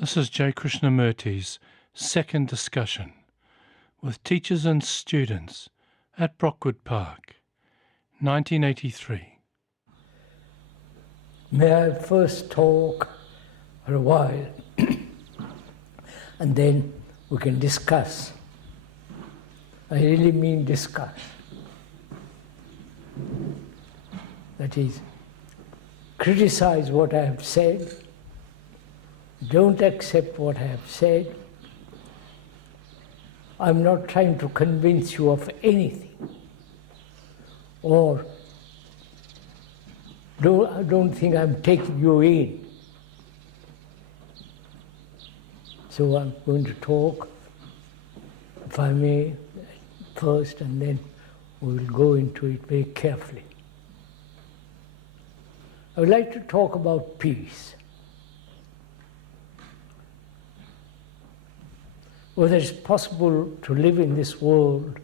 This is J. Krishnamurti's second discussion with teachers and students at Brockwood Park, 1983. May I first talk for a while and then we can discuss. I really mean discuss. That is, criticize what I have said, don't accept what I have said. I'm not trying to convince you of anything, or don't think I'm taking you in. So I'm going to talk, if I may, first, and then we will go into it very carefully. I would like to talk about peace. Whether it's possible to live in this world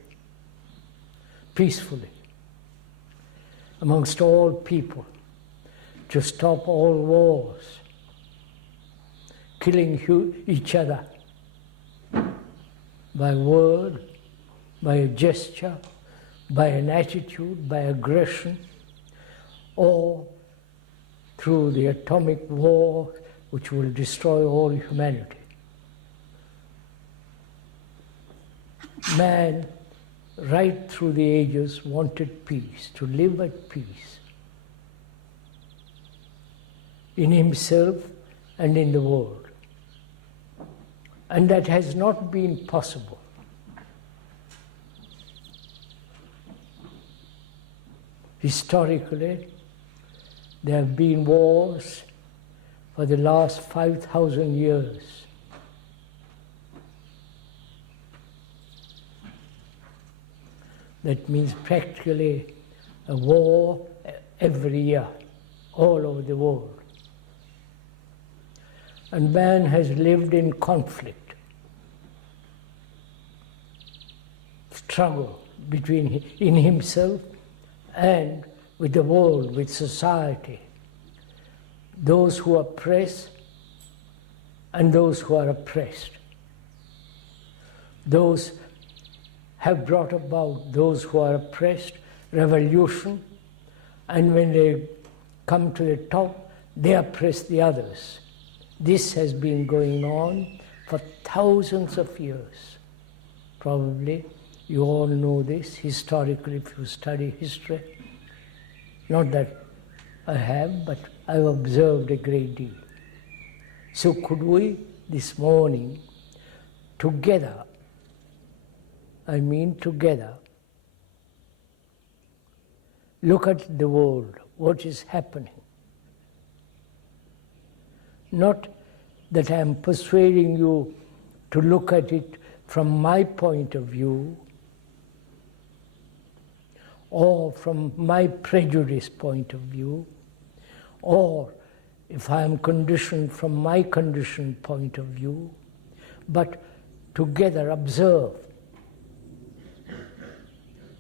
peacefully, amongst all people, to stop all wars, killing each other by word, by a gesture, by an attitude, by aggression, or through the atomic war which will destroy all humanity. Man, right through the ages, wanted peace, to live at peace in himself and in the world. And that has not been possible. Historically, there have been wars for the last 5,000 years. That means practically a war every year, all over the world. And man has lived in conflict, struggle in himself and with the world, with society, those who oppress and those who are oppressed. Those have brought about, those who are oppressed, revolution, and when they come to the top, they oppress the others. This has been going on for thousands of years. Probably you all know this historically if you study history. Not that I have, but I've observed a great deal. So could we this morning together, I mean together, look at the world, what is happening. Not that I am persuading you to look at it from my point of view or from my prejudice point of view, or if I am conditioned from my conditioned point of view, but together observe.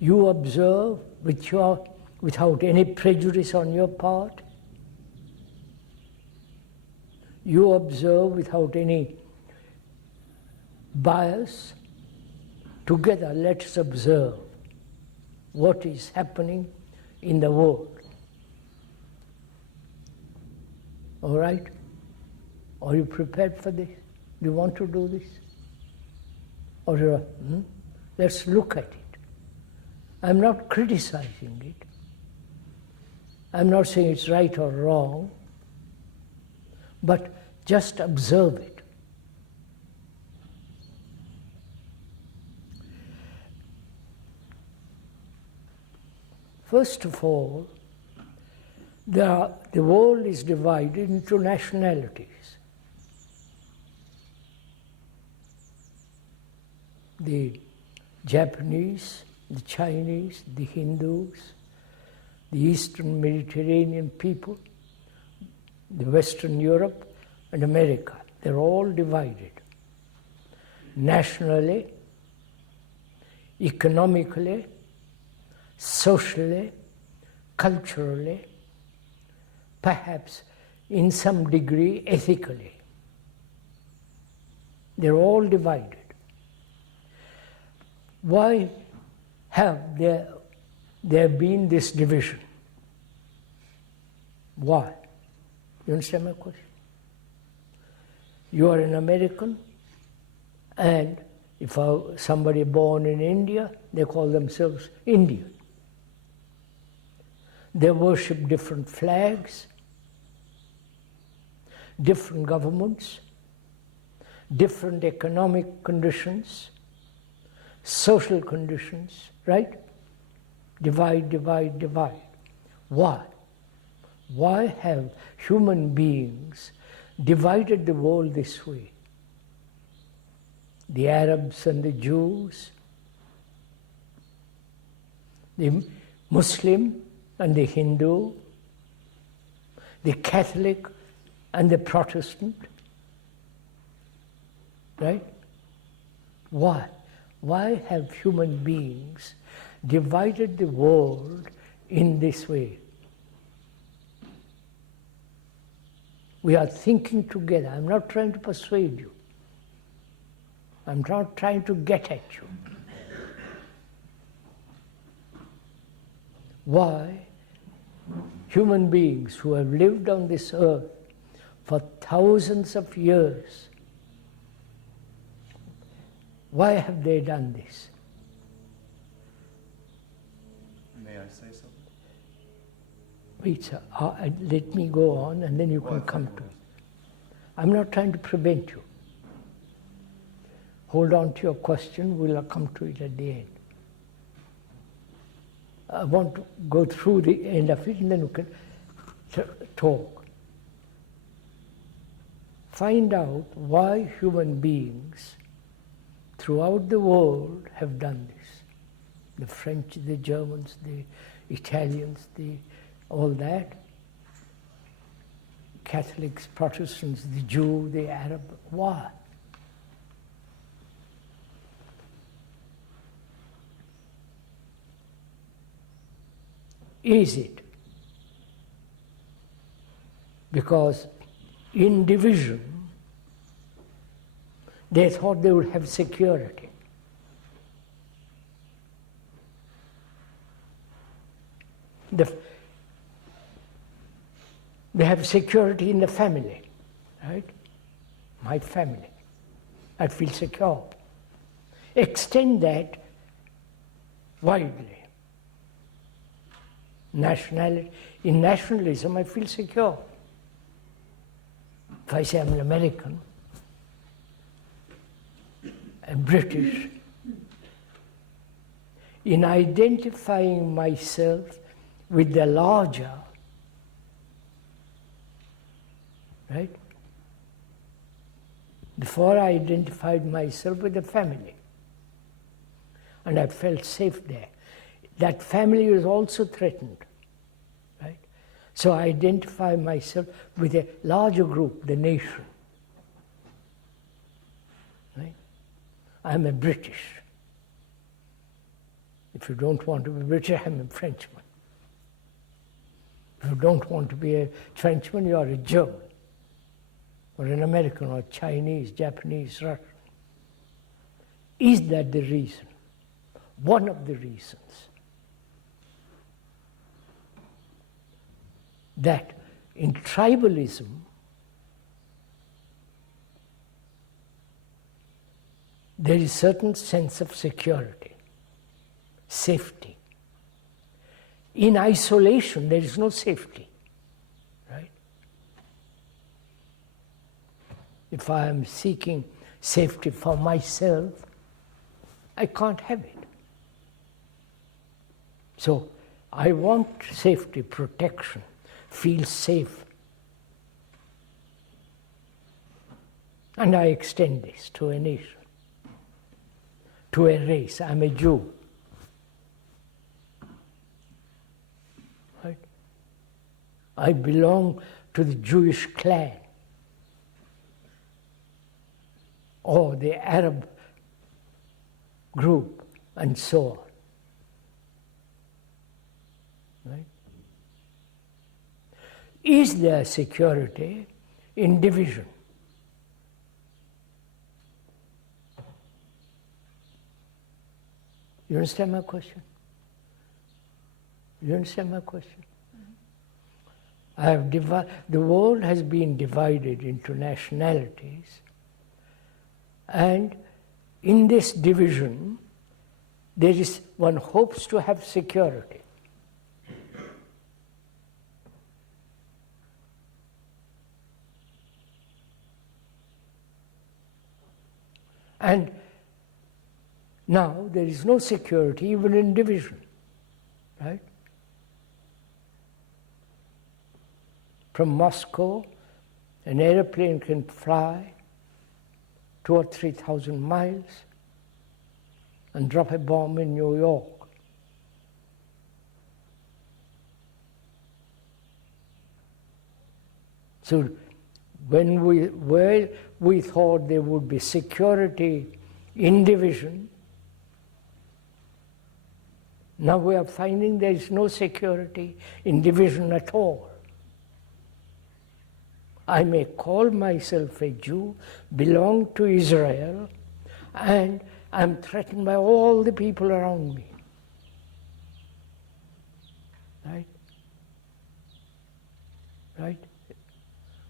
You observe without any prejudice on your part. You observe without any bias. Together, let us observe what is happening in the world. All right? Are you prepared for this? Do you want to do this? Or let's look at it. I'm not criticizing it. I'm not saying it's right or wrong, but just observe it. First of all, the world is divided into nationalities. The Japanese, the Chinese, the Hindus, the Eastern Mediterranean people, the Western Europe, and America. They're all divided. Nationally, economically, socially, culturally, perhaps in some degree ethically. They're all divided. Why have there been this division? Why? You understand my question? You are an American, and if somebody born in India, they call themselves Indian. They worship different flags, different governments, different economic conditions, social conditions, right? Divide, divide, divide. Why? Why have human beings divided the world this way? The Arabs and the Jews, the Muslim and the Hindu, the Catholic and the Protestant, right? Why? Why have human beings divided the world in this way? We are thinking together. I'm not trying to persuade you. I'm not trying to get at you. Why human beings who have lived on this earth for thousands of years, why have they done this? May I say something? Wait, sir, let me go on and then you can come to it. I'm not trying to prevent you. Hold on to your question, we'll come to it at the end. I want to go through the end of it and then we can talk. Find out why human beings throughout the world have done this. The French, the Germans, the Italians, all that. Catholics, Protestants, the Jew, the Arab. Why? Is it because in division they thought they would have security? They have security in the family, right? My family. I feel secure. Extend that widely. In nationalism, I feel secure. If I say I'm an American, I'm British, in identifying myself with the larger, right? Before I identified myself with the family, and I felt safe there. That family was also threatened, right? So I identify myself with a larger group, the nation, right? I'm a British. If you don't want to be British, I'm a Frenchman. If you don't want to be a Frenchman, you are a German, or an American, or Chinese, Japanese, Russian. Is that the reason? One of the reasons that in tribalism, there is a certain sense of security, safety. In isolation, there is no safety, right? If I am seeking safety for myself, I can't have it. So I want safety, protection, feel safe. And I extend this to a nation, to a race. I'm a Jew. Right? I belong to the Jewish clan or the Arab group and so on. Right? Is there security in division? You understand my question? You understand my question? The world has been divided into nationalities, and in this division, one hopes to have security. And now there is no security even in division, right? From Moscow, an airplane can fly 2,000 or 3,000 miles and drop a bomb in New York. So when we thought there would be security in division, now we are finding there is no security in division at all. I may call myself a Jew, belong to Israel, and I'm threatened by all the people around me. Right? Right?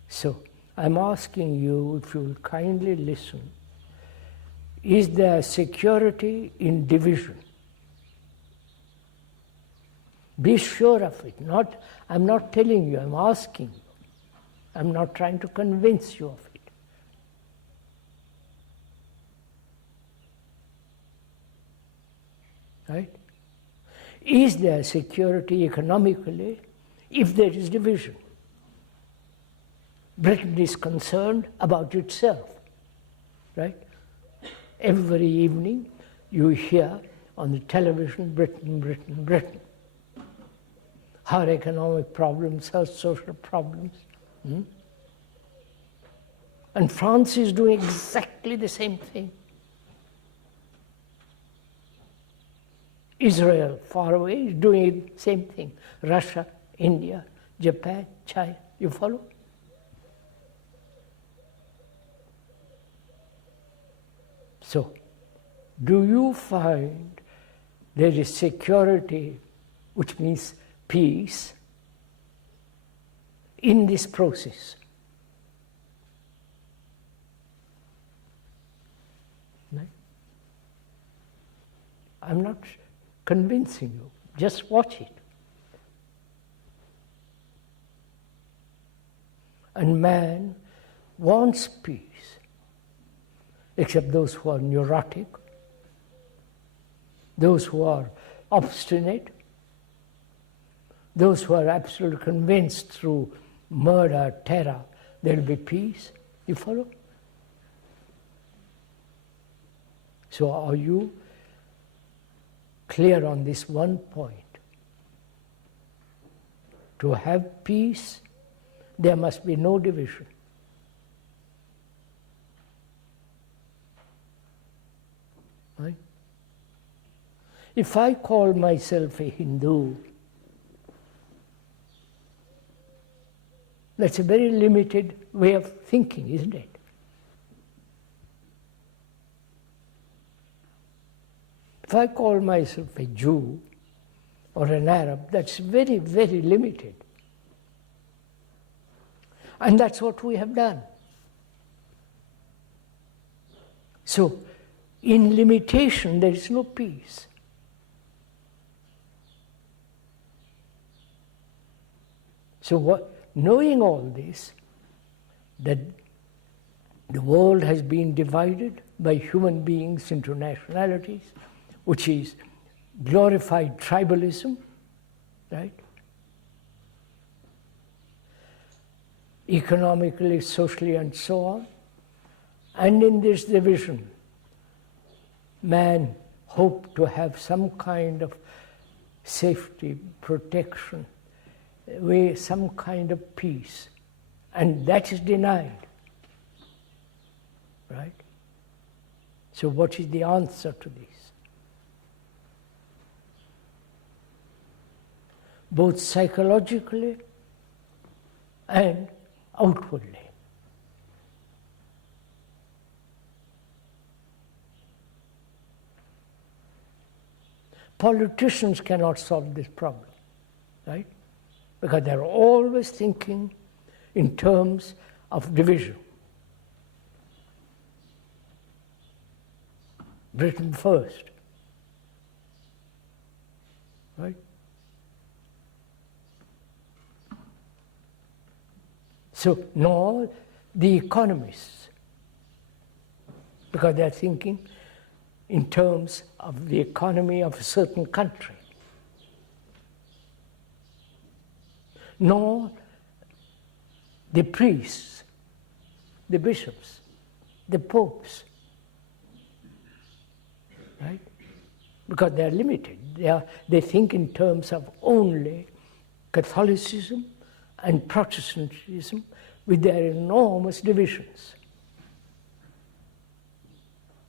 So, I'm asking you, if you will kindly listen, is there security in division? Be sure of it. I'm not telling you, I'm asking you. I'm not trying to convince you of it. Right? Is there security economically if there is division? Britain is concerned about itself, right? Every evening you hear on the television, Britain, Britain, Britain. Her economic problems, her social problems. And France is doing exactly the same thing. Israel, far away, is doing the same thing. Russia, India, Japan, China. You follow? So, do you find there is security, which means peace, in this process? Right? I'm not convincing you. Just watch it. And man wants peace, except those who are neurotic, those who are obstinate, those who are absolutely convinced through murder, terror, there will be peace. You follow? So are you clear on this one point? To have peace, there must be no division. Right? If I call myself a Hindu, that's a very limited way of thinking, isn't it? If I call myself a Jew or an Arab, that's very, very limited. And that's what we have done. So, in limitation, there is no peace. So, knowing all this, that the world has been divided by human beings into nationalities, which is glorified tribalism, right? Economically, socially, and so on. And in this division, man hoped to have some kind of safety, protection, some kind of peace. And that is denied, right? So what is the answer to this? Both psychologically and outwardly. Politicians cannot solve this problem, right? Because they're always thinking in terms of division. Britain first, right? So, nor the economists, because they're thinking in terms of the economy of a certain country. Nor the priests, the bishops, the popes, right? Because they're limited. They think in terms of only Catholicism and Protestantism with their enormous divisions.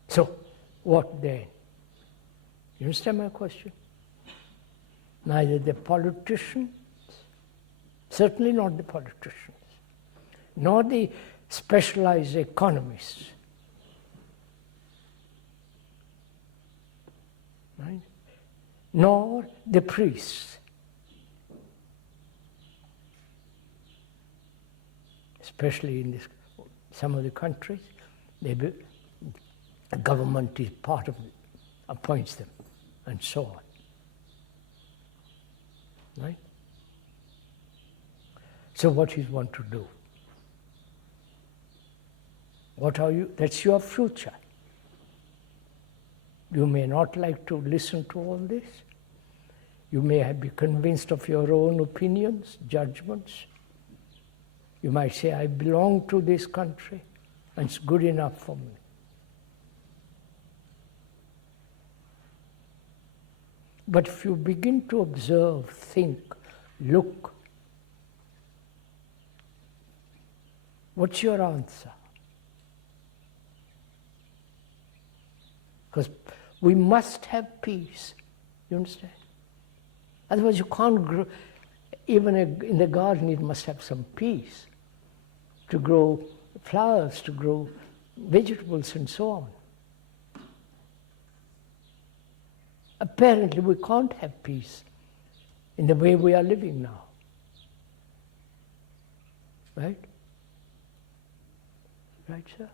So, what then? You understand my question? Neither the politicians, certainly not the politicians, nor the specialized economists, right? Nor the priests, especially in some of the countries, the government is part of it, appoints them, and so on. Right? So what is one to do? What are you? That's your future. You may not like to listen to all this. You may be convinced of your own opinions, judgments. You might say, I belong to this country, and it's good enough for me. But if you begin to observe, think, look, what's your answer? Because we must have peace, you understand? Otherwise you can't grow, even in the garden it must have some peace to grow flowers, to grow vegetables and so on. Apparently we can't have peace in the way we are living now. Right? Right, sir?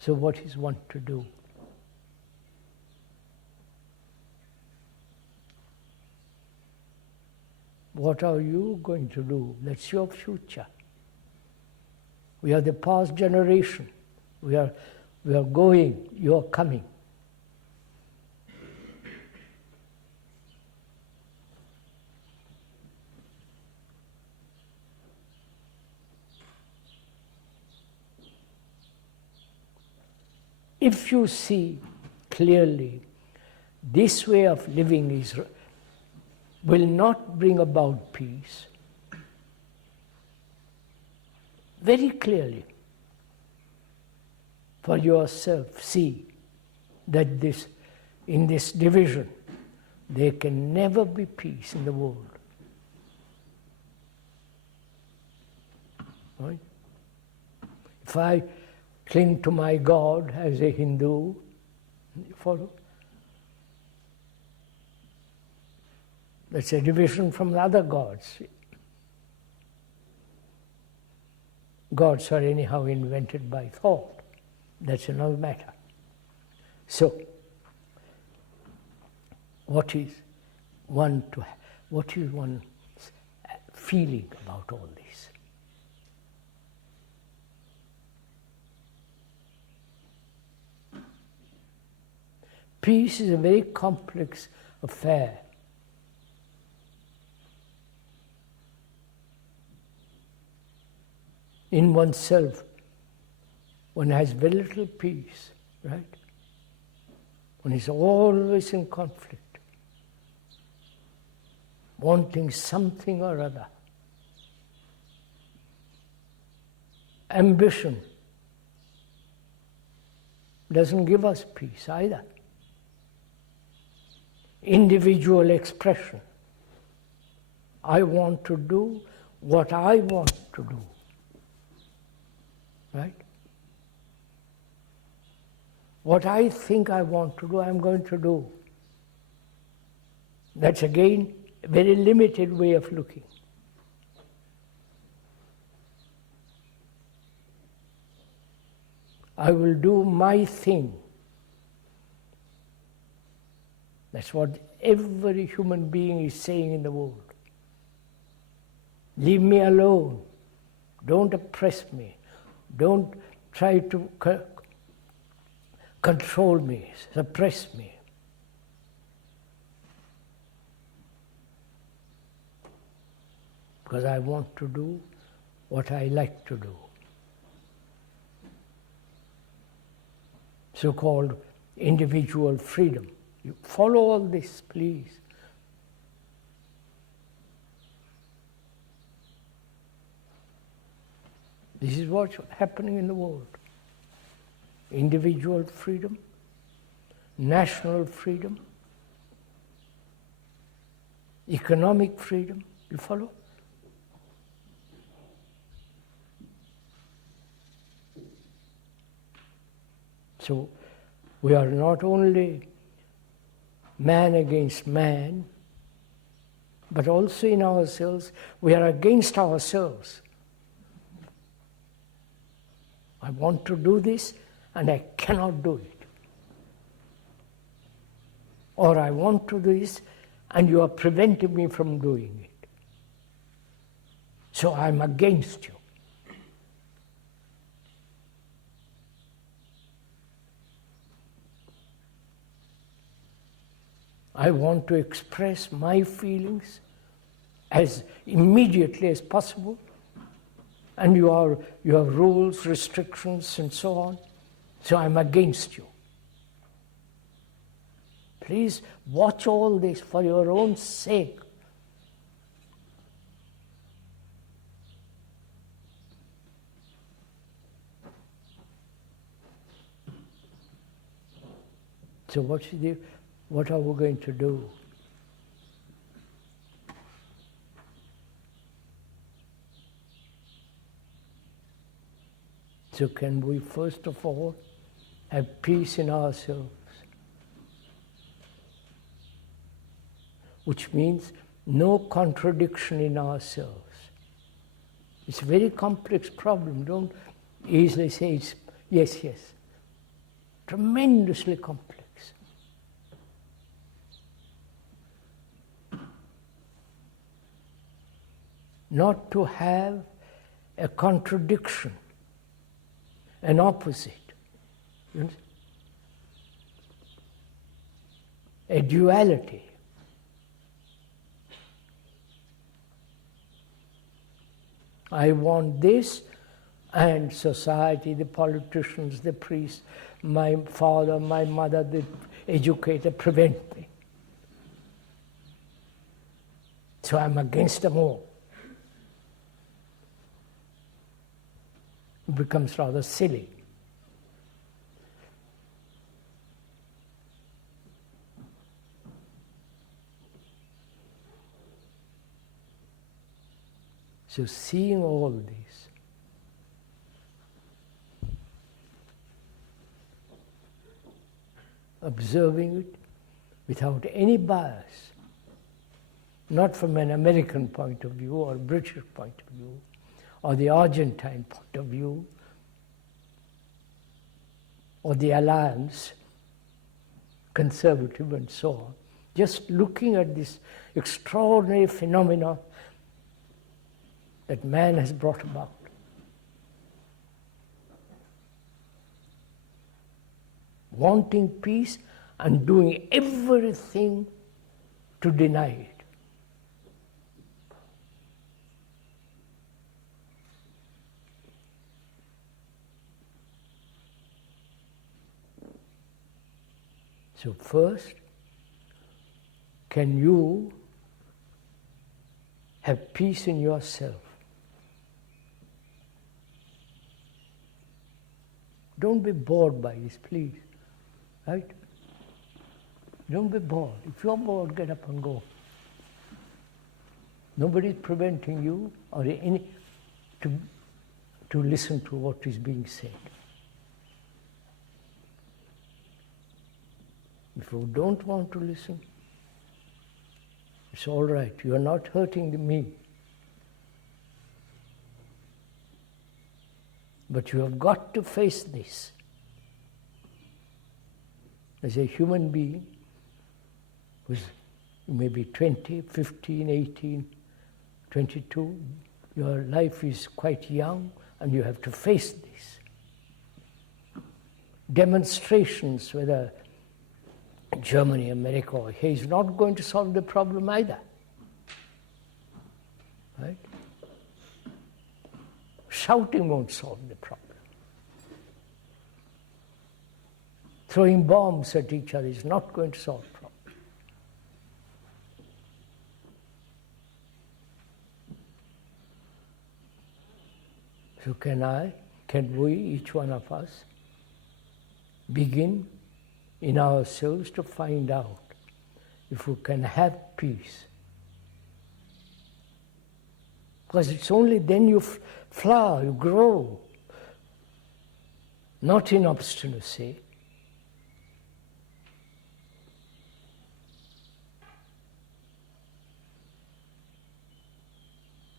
So what is one to do? What are you going to do? That's your future. We are the past generation. We are going, you are coming. If you see clearly this way of living will not bring about peace, very clearly for yourself see that in this division there can never be peace in the world. Right? If I cling to my God as a Hindu, you follow? That's a division from the other gods. Gods are anyhow invented by thought. That's another matter. So, what is one's feeling about all this? Peace is a very complex affair. In oneself, one has very little peace, right? One is always in conflict, wanting something or other. Ambition doesn't give us peace either. Individual expression. I want to do what I want to do. Right? What I think I want to do, I'm going to do. That's again a very limited way of looking. I will do my thing. That's what every human being is saying in the world. Leave me alone. Don't oppress me. Don't try to control me, suppress me. Because I want to do what I like to do. So-called individual freedom. You follow all this, please. This is what's happening in the world. Individual freedom, national freedom, economic freedom. You follow? So we are not only man against man, but also in ourselves, we are against ourselves. I want to do this and I cannot do it. Or I want to do this and you are preventing me from doing it. So I'm against you. I want to express my feelings as immediately as possible, and you have rules, restrictions, and so on, so I'm against you. Please watch all this for your own sake. So what are we going to do? So can we first of all have peace in ourselves? Which means no contradiction in ourselves. It's a very complex problem. Don't easily say it's yes, yes. Tremendously complex. Not to have a contradiction, an opposite, a duality. I want this, and society, the politicians, the priests, my father, my mother, the educator prevent me. So I'm against them all. It becomes rather silly. So seeing all this, observing it without any bias, not from an American point of view or British point of view, or the Argentine point of view, or the Alliance, conservative and so on. Just looking at this extraordinary phenomena that man has brought about. Wanting peace and doing everything to deny it. So first, can you have peace in yourself? Don't be bored by this, please. Right? Don't be bored. If you're bored, get up and go. Nobody is preventing you or to listen to what is being said. If you don't want to listen, it's all right. You are not hurting me. But you have got to face this. As a human being, who's maybe 20, 15, 18, 22, your life is quite young and you have to face this. Demonstrations, whether Germany, America, or here, is not going to solve the problem either. Right? Shouting won't solve the problem. Throwing bombs at each other is not going to solve the problem. So can we, each one of us, begin in ourselves to find out if we can have peace? Because it's only then you flower, you grow, not in obstinacy.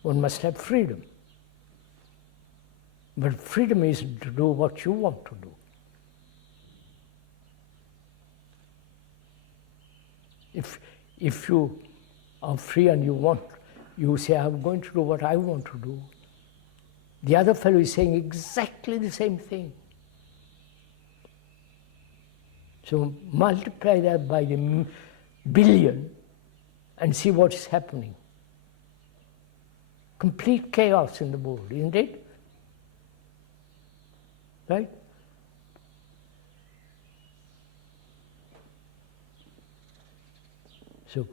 One must have freedom. But freedom isn't to do what you want to do. If you are free and you say, I'm going to do what I want to do, the other fellow is saying exactly the same thing. So multiply that by the billion and see what is happening. Complete chaos in the world, isn't it? Right? So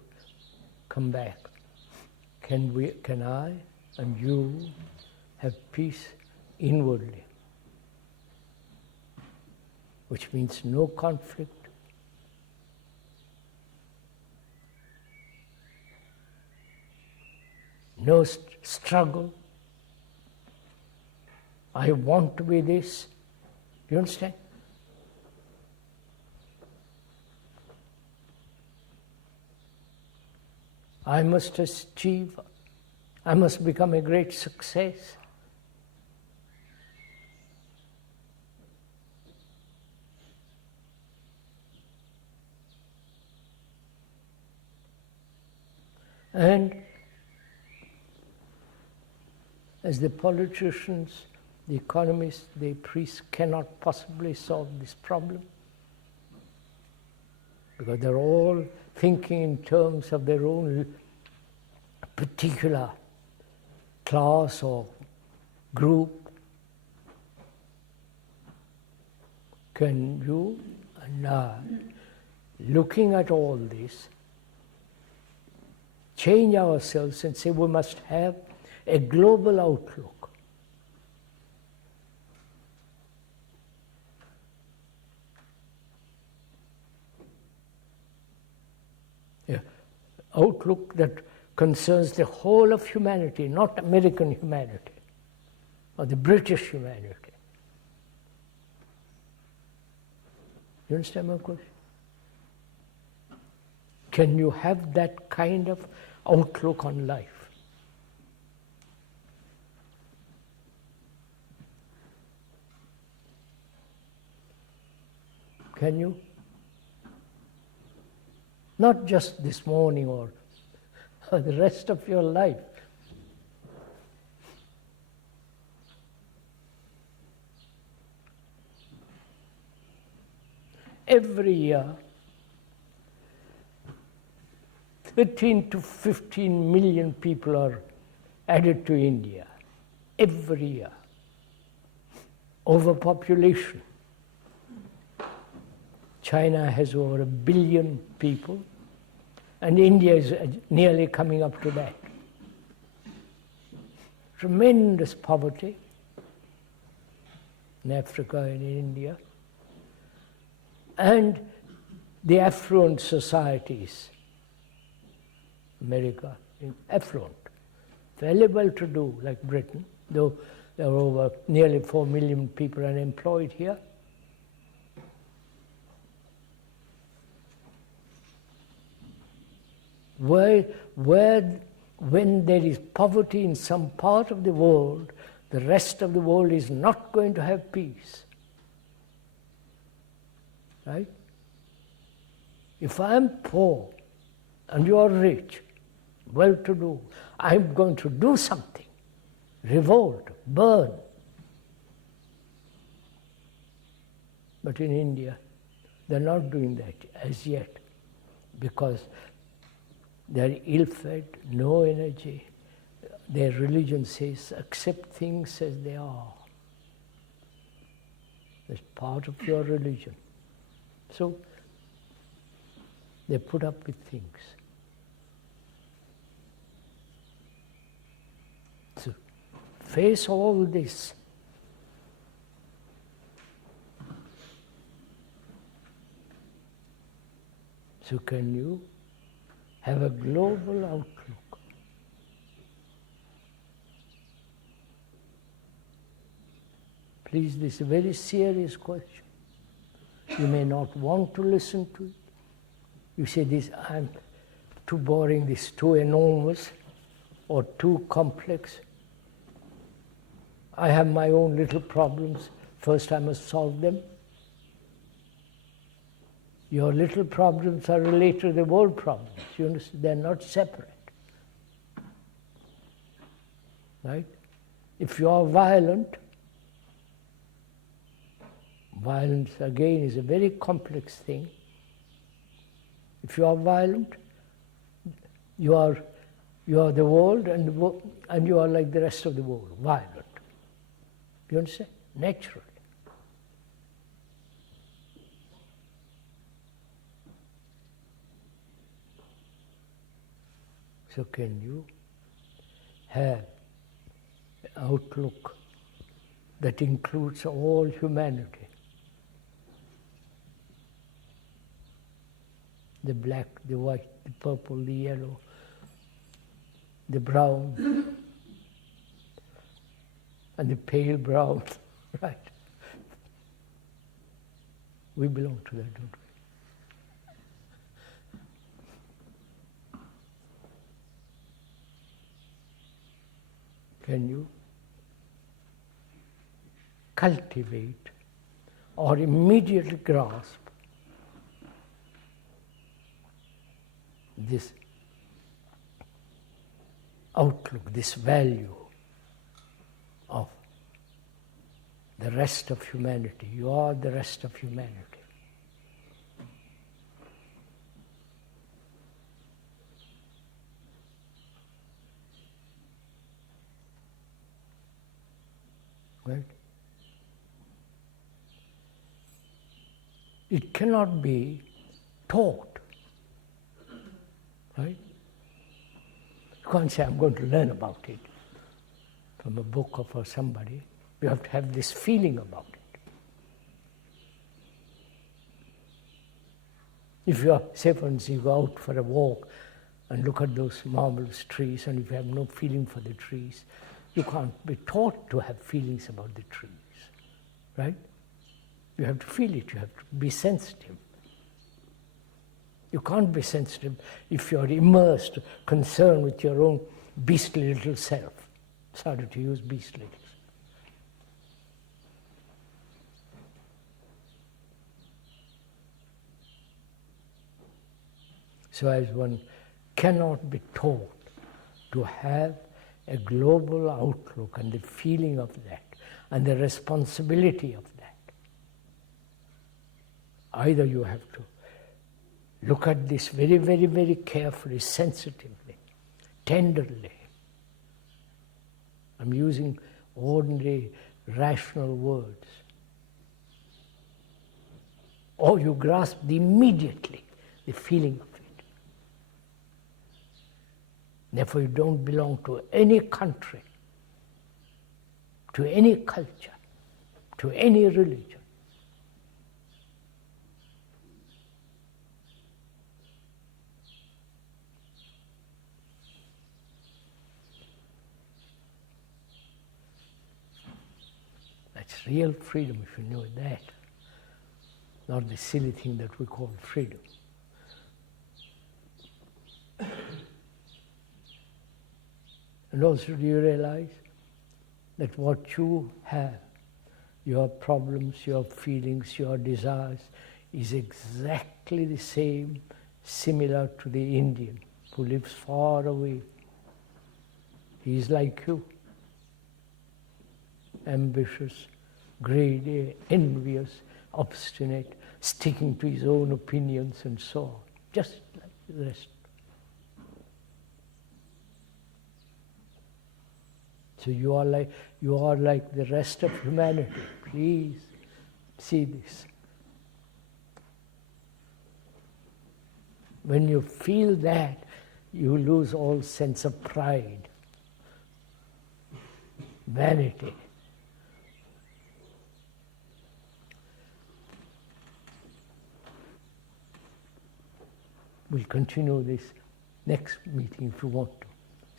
come back. Can I and you have peace inwardly? Which means no conflict, no struggle. I want to be this. Do you understand? I must achieve, I must become a great success. And as the politicians, the economists, the priests cannot possibly solve this problem, because they're all thinking in terms of their own particular class or group. Can you and I, looking at all this, change ourselves and say we must have a global outlook? Outlook that concerns the whole of humanity, not American humanity or the British humanity. You understand my question? Can you have that kind of outlook on life? Can you? Not just this morning or the rest of your life. Every year, 13 to 15 million people are added to India. Every year. Overpopulation. China has over 1 billion people, and India is nearly coming up to that. Tremendous poverty in Africa and in India. And the affluent societies, America, affluent, fairly well to do, like Britain, though there are over nearly 4 million people unemployed here. When there is poverty in some part of the world, the rest of the world is not going to have peace. Right? If I am poor and you are rich, well-to-do, I'm going to do something. Revolt, burn. But in India, they're not doing that as yet, because they're ill-fed, no energy. Their religion says, accept things as they are. That's part of your religion. So they put up with things. So face all this. So can you have a global outlook? Please, this is a very serious question. You may not want to listen to it. You say, this, I'm too boring, this is too enormous or too complex. I have my own little problems. First I must solve them. Your little problems are related to the world problems. You understand? They're not separate. Right? If you are violent, violence again is a very complex thing. If you are violent, you are the world, and you are like the rest of the world, violent. You understand? Naturally. So can you have an outlook that includes all humanity? The black, the white, the purple, the yellow, the brown, and the pale brown, right? We belong to that, don't we? Can you cultivate or immediately grasp this outlook, this value of the rest of humanity? You are the rest of humanity. Right? It cannot be taught. Right? You can't say, I'm going to learn about it from a book or for somebody. You have to have this feeling about it. If you are, say for instance, you go out for a walk and look at those marvelous trees, and if you have no feeling for the trees, you can't be taught to have feelings about the trees, right? You have to feel it, you have to be sensitive. You can't be sensitive if you're immersed, concerned with your own beastly little self. Sorry to use beastly. So as one cannot be taught to have a global outlook and the feeling of that and the responsibility of that, either you have to look at this very, very, very carefully, sensitively, tenderly. I'm using ordinary, rational words. Or you grasp immediately the feeling of it. Therefore, you don't belong to any country, to any culture, to any religion. That's real freedom, if you know that. Not the silly thing that we call freedom. And also, do you realize that what you have, your problems, your feelings, your desires, is exactly the same, similar to the Indian who lives far away. He is like you, ambitious, greedy, envious, obstinate, sticking to his own opinions and so on, just like the rest. So you are like the rest of humanity. Please see this. When you feel that, you lose all sense of pride, vanity. We'll continue this next meeting if you want to.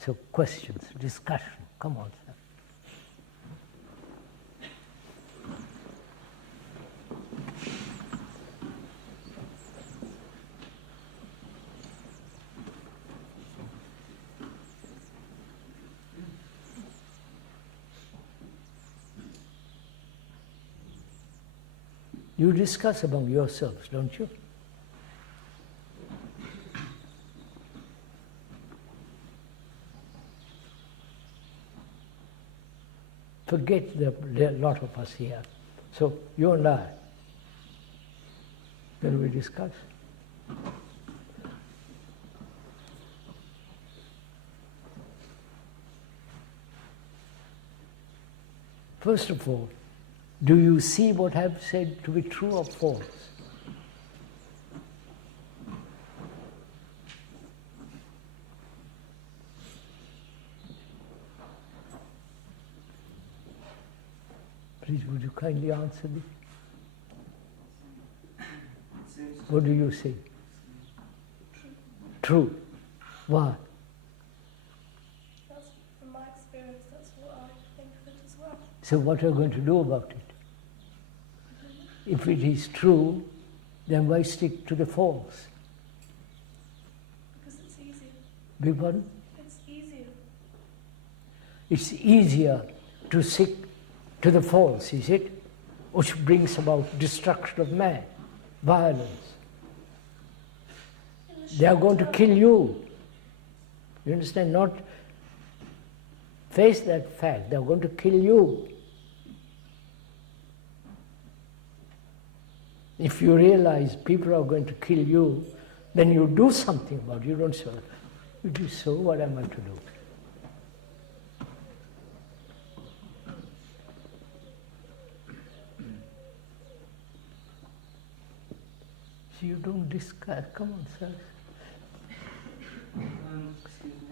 So questions, discussion, come on, sir. You discuss among yourselves, don't you? Forget the lot of us here. So you and I, then we discuss. First of all, do you see what I have said to be true or false? Please, would you kindly answer this? What do you say? True. Why? That's, from my experience, that's what I think of it as well. So what are you going to do about it? If it is true, then why stick to the false? Because it's easier. Beg pardon? It's easier. It's easier to stick to the false, is it? Which brings about destruction of man, violence. They are going to kill you. You understand? Not face that fact. They are going to kill you. If you realize people are going to kill you, then you do something about it. You don't say, it is so, what am I to do? So you don't discuss. Come on, sir. Excuse me.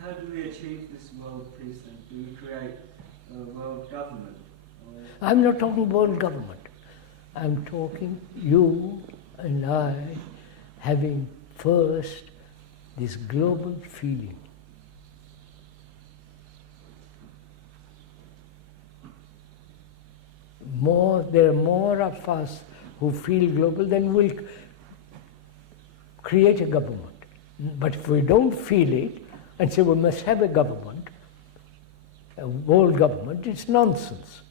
How do we achieve this world peace then? Do we create a world government? I'm not talking world government. I'm talking you and I having first this global feeling. There are more of us who feel global, then we'll create a government. But if we don't feel it and say we must have a government, a world government, it's nonsense.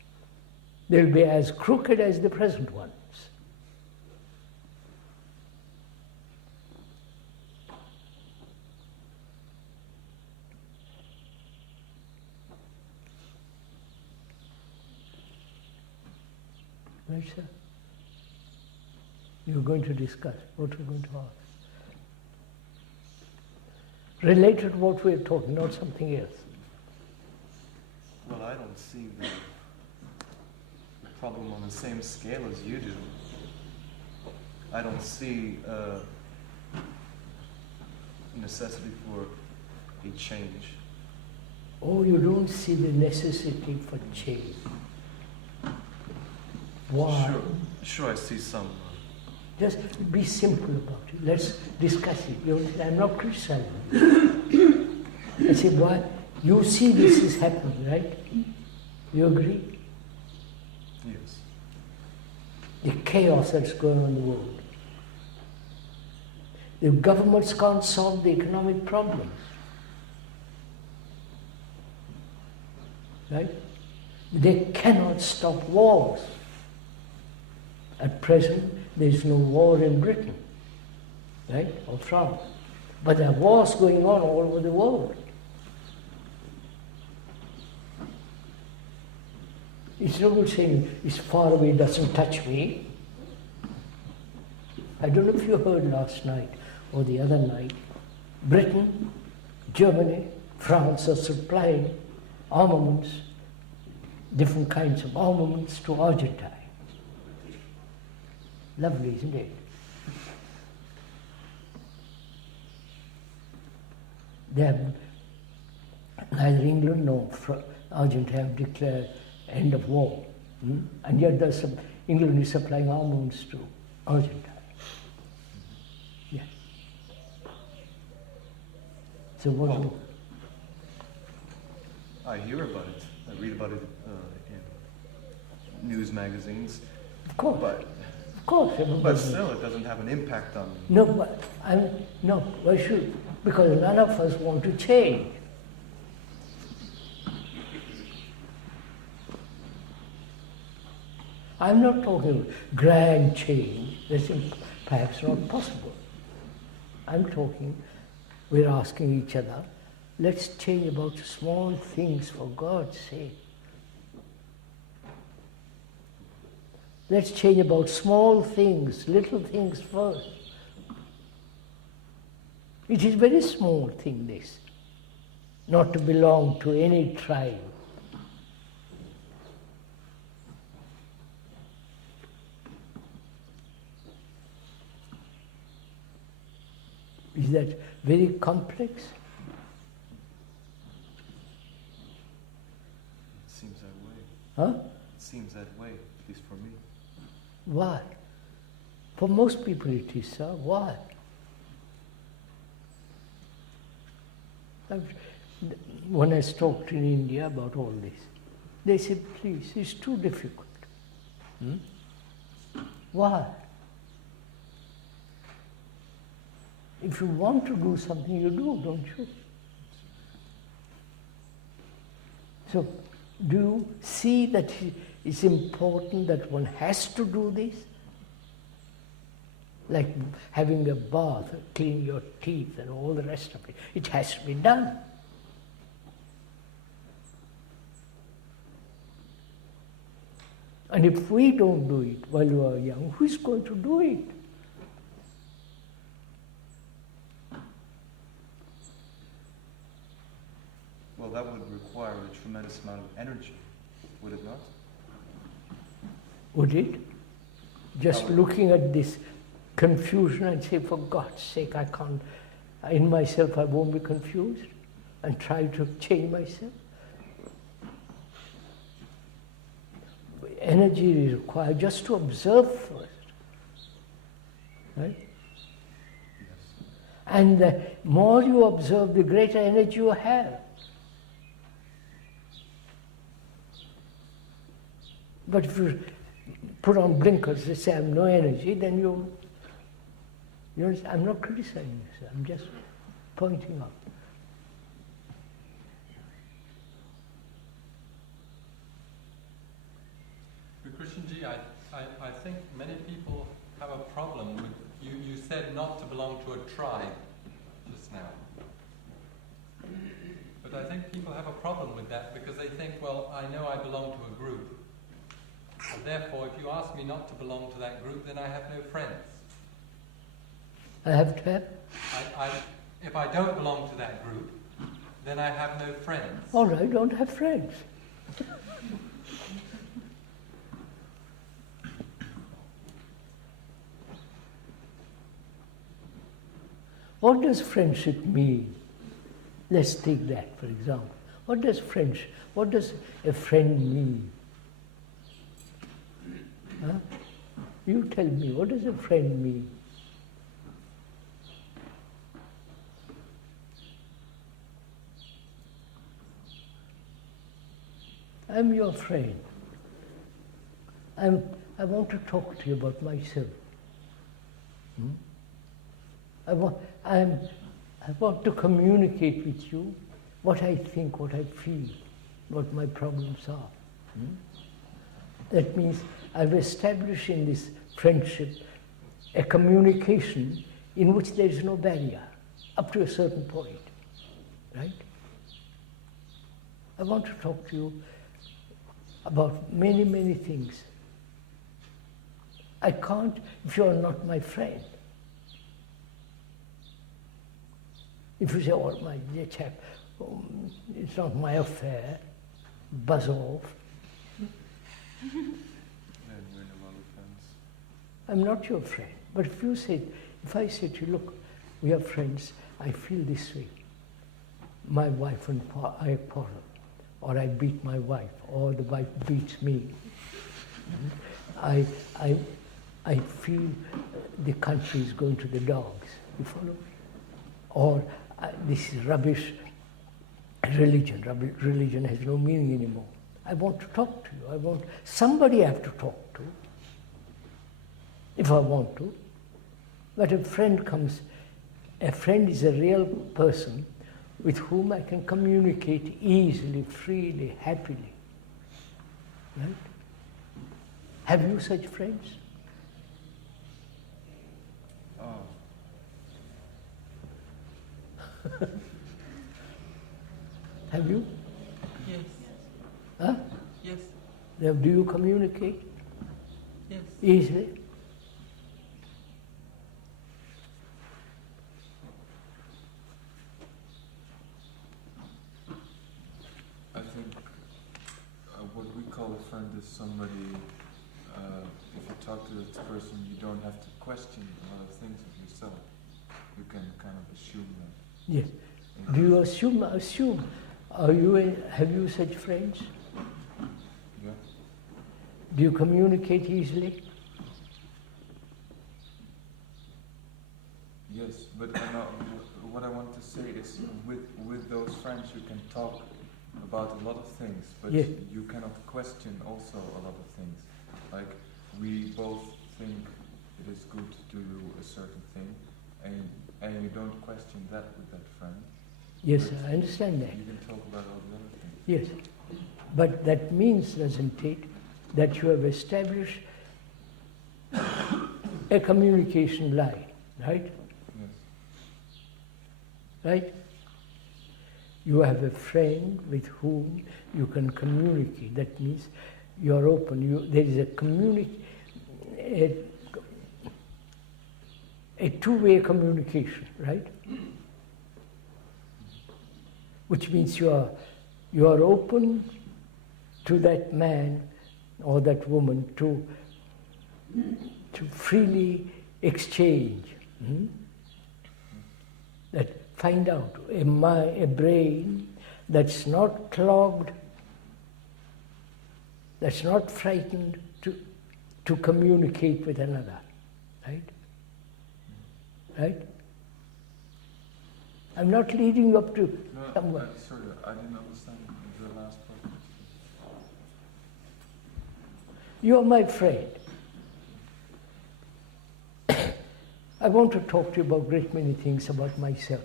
They'll be as crooked as the present ones. Right, sir? You're going to discuss what we're going to ask. Related to what we're talking, not something else. Well, I don't see the problem on the same scale as you do. I don't see a necessity for a change. Oh, you don't see the necessity for change. Why? Sure, I see some. Just be simple about it. Let's discuss it. I'm not criticizing. I say, why? You see this is happening, right? You agree? Yes. The chaos that's going on in the world. The governments can't solve the economic problems. right? They cannot stop wars. At present, there is no war in Britain, right, or France. But there are wars going on all over the world. It's no good saying it's far away, doesn't touch me. I don't know if you heard last night or the other night, Britain, Germany, France are supplying armaments, different kinds of armaments to Argentina. Lovely, isn't it? They have, neither England nor Argentina have declared end of war. And yet England is supplying armaments to Argentina. Yeah. So what Well, I hear about it. I read about it in news magazines. Of course. Of course. But still, it doesn't have an impact on me. No, but no, why should? Because none of us want to change. I'm not talking grand change, that's perhaps not possible. I'm talking, we're asking each other, let's change about small things for God's sake. Let's change about small things, little things first. It is a very small thing, this, not to belong to any tribe. Is that very complex? It seems that way. Huh? It seems that way, at least for me. Why? For most people it is, sir. Why? When I talked in India about all this, they said, please, it's too difficult. Why? If you want to do something, you do, don't you? So, do you see that it's important that one has to do this? Like having a bath, clean your teeth and all the rest of it. It has to be done. And if we don't do it while you are young, who is going to do it? Well, that would require a tremendous amount of energy, would it not? Would it? Just looking at this confusion and say, for God's sake, I can't, in myself I won't be confused, and try to change myself. Energy is required just to observe first. Right? Yes. And the more you observe, the greater energy you have. But if you put on blinkers and say, I have no energy, then you understand? I'm not criticizing you, I'm just pointing out. Krishnji, I think many people have a problem with, you said not to belong to a tribe just now. But I think people have a problem with that because they think, well, I know I belong to a group. And therefore, if you ask me not to belong to that group, then I have no friends. I have to have? If I don't belong to that group, then I have no friends. All right, don't have friends. What does friendship mean? Let's take that, for example. What does a friend mean? Huh? You tell me, what does a friend mean? I'm your friend. I want to talk to you about myself. I want to communicate with you what I think, what I feel. what my problems are. That means I've established in this friendship a communication in which there is no barrier up to a certain point, right? I want to talk to you about many, many things. I can't if you're not my friend. If you say, oh, my dear chap, it's not my affair, buzz off. I'm not your friend. But if I say to you, look, we are friends, I feel this way. My wife and I quarrel, or I beat my wife, or the wife beats me. I feel the country is going to the dogs. You follow me? Or this is rubbish. Religion has no meaning anymore. I want to talk to you. I want somebody I have to talk to, if I want to. But a friend comes. A friend is a real person with whom I can communicate easily, freely, happily. Right? Have you such friends? Have you? Yes. Huh? Yes. Now, do you communicate Yes. easily? I think what we call a friend is somebody, if you talk to this person, you don't have to question a lot of things of yourself. You can kind of assume them. Yes. Do you assume? Have you such friends? Yeah. Do you communicate easily? Yes, but what I want to say is with those friends you can talk about a lot of things, but yes. you cannot question also a lot of things. Like, we both think it is good to do a certain thing, and you don't question that with that friend. Yes, But I understand that. You can talk about all the other things. Yes. But that means, doesn't it, that you have established a communication line, right? Yes. Right? You have a friend with whom you can communicate. That means you are open. There is a two-way communication, right? Which means you are open to that man or that woman to freely exchange. That find out a brain that's not clogged, that's not frightened to communicate with another, right? Right? I'm not leading you up to somewhere. Sorry, I didn't understand the last part. You're my friend. I want to talk to you about a great many things about myself.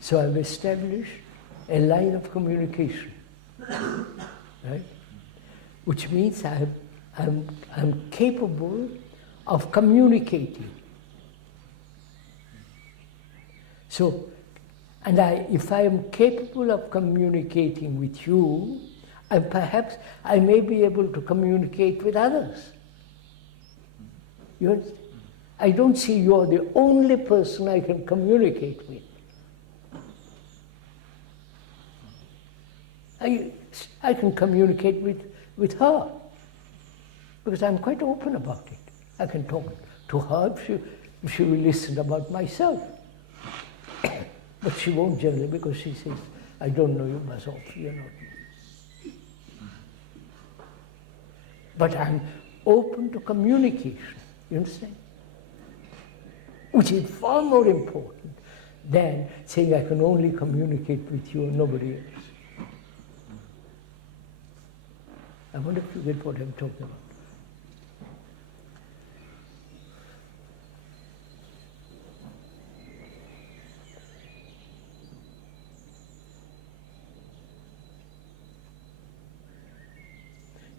So I've established a line of communication, right? Which means I'm capable of communicating. So, and if I am capable of communicating with you, and perhaps I may be able to communicate with others. You understand? I don't see you're the only person I can communicate with. I can communicate with her, because I'm quite open about it. I can talk to her if she will listen about myself. But she won't generally, because she says, I don't know you, buzz off, you're not. But I'm open to communication, you understand? Which is far more important than saying I can only communicate with you and nobody else. I wonder if you get what I'm talking about.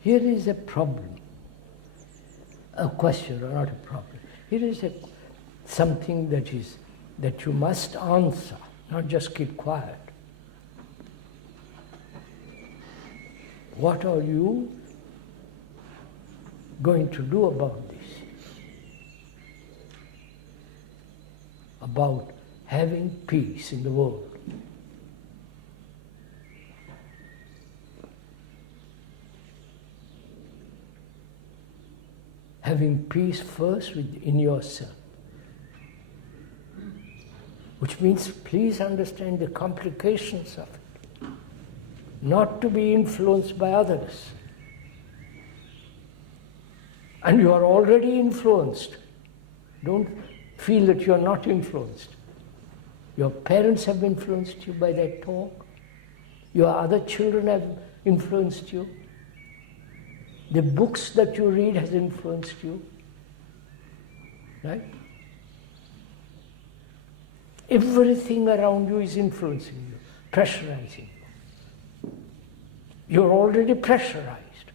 Here is a problem, a question, or not a problem. Here is something that you must answer, not just keep quiet. What are you going to do about this? About having peace in the world. Having peace first within yourself. Which means, please understand the complications of it. Not to be influenced by others. And you are already influenced. Don't feel that you are not influenced. Your parents have influenced you by their talk. Your other children have influenced you. The books that you read has influenced you. Right? Everything around you is influencing you, pressurizing you. You're already pressurized.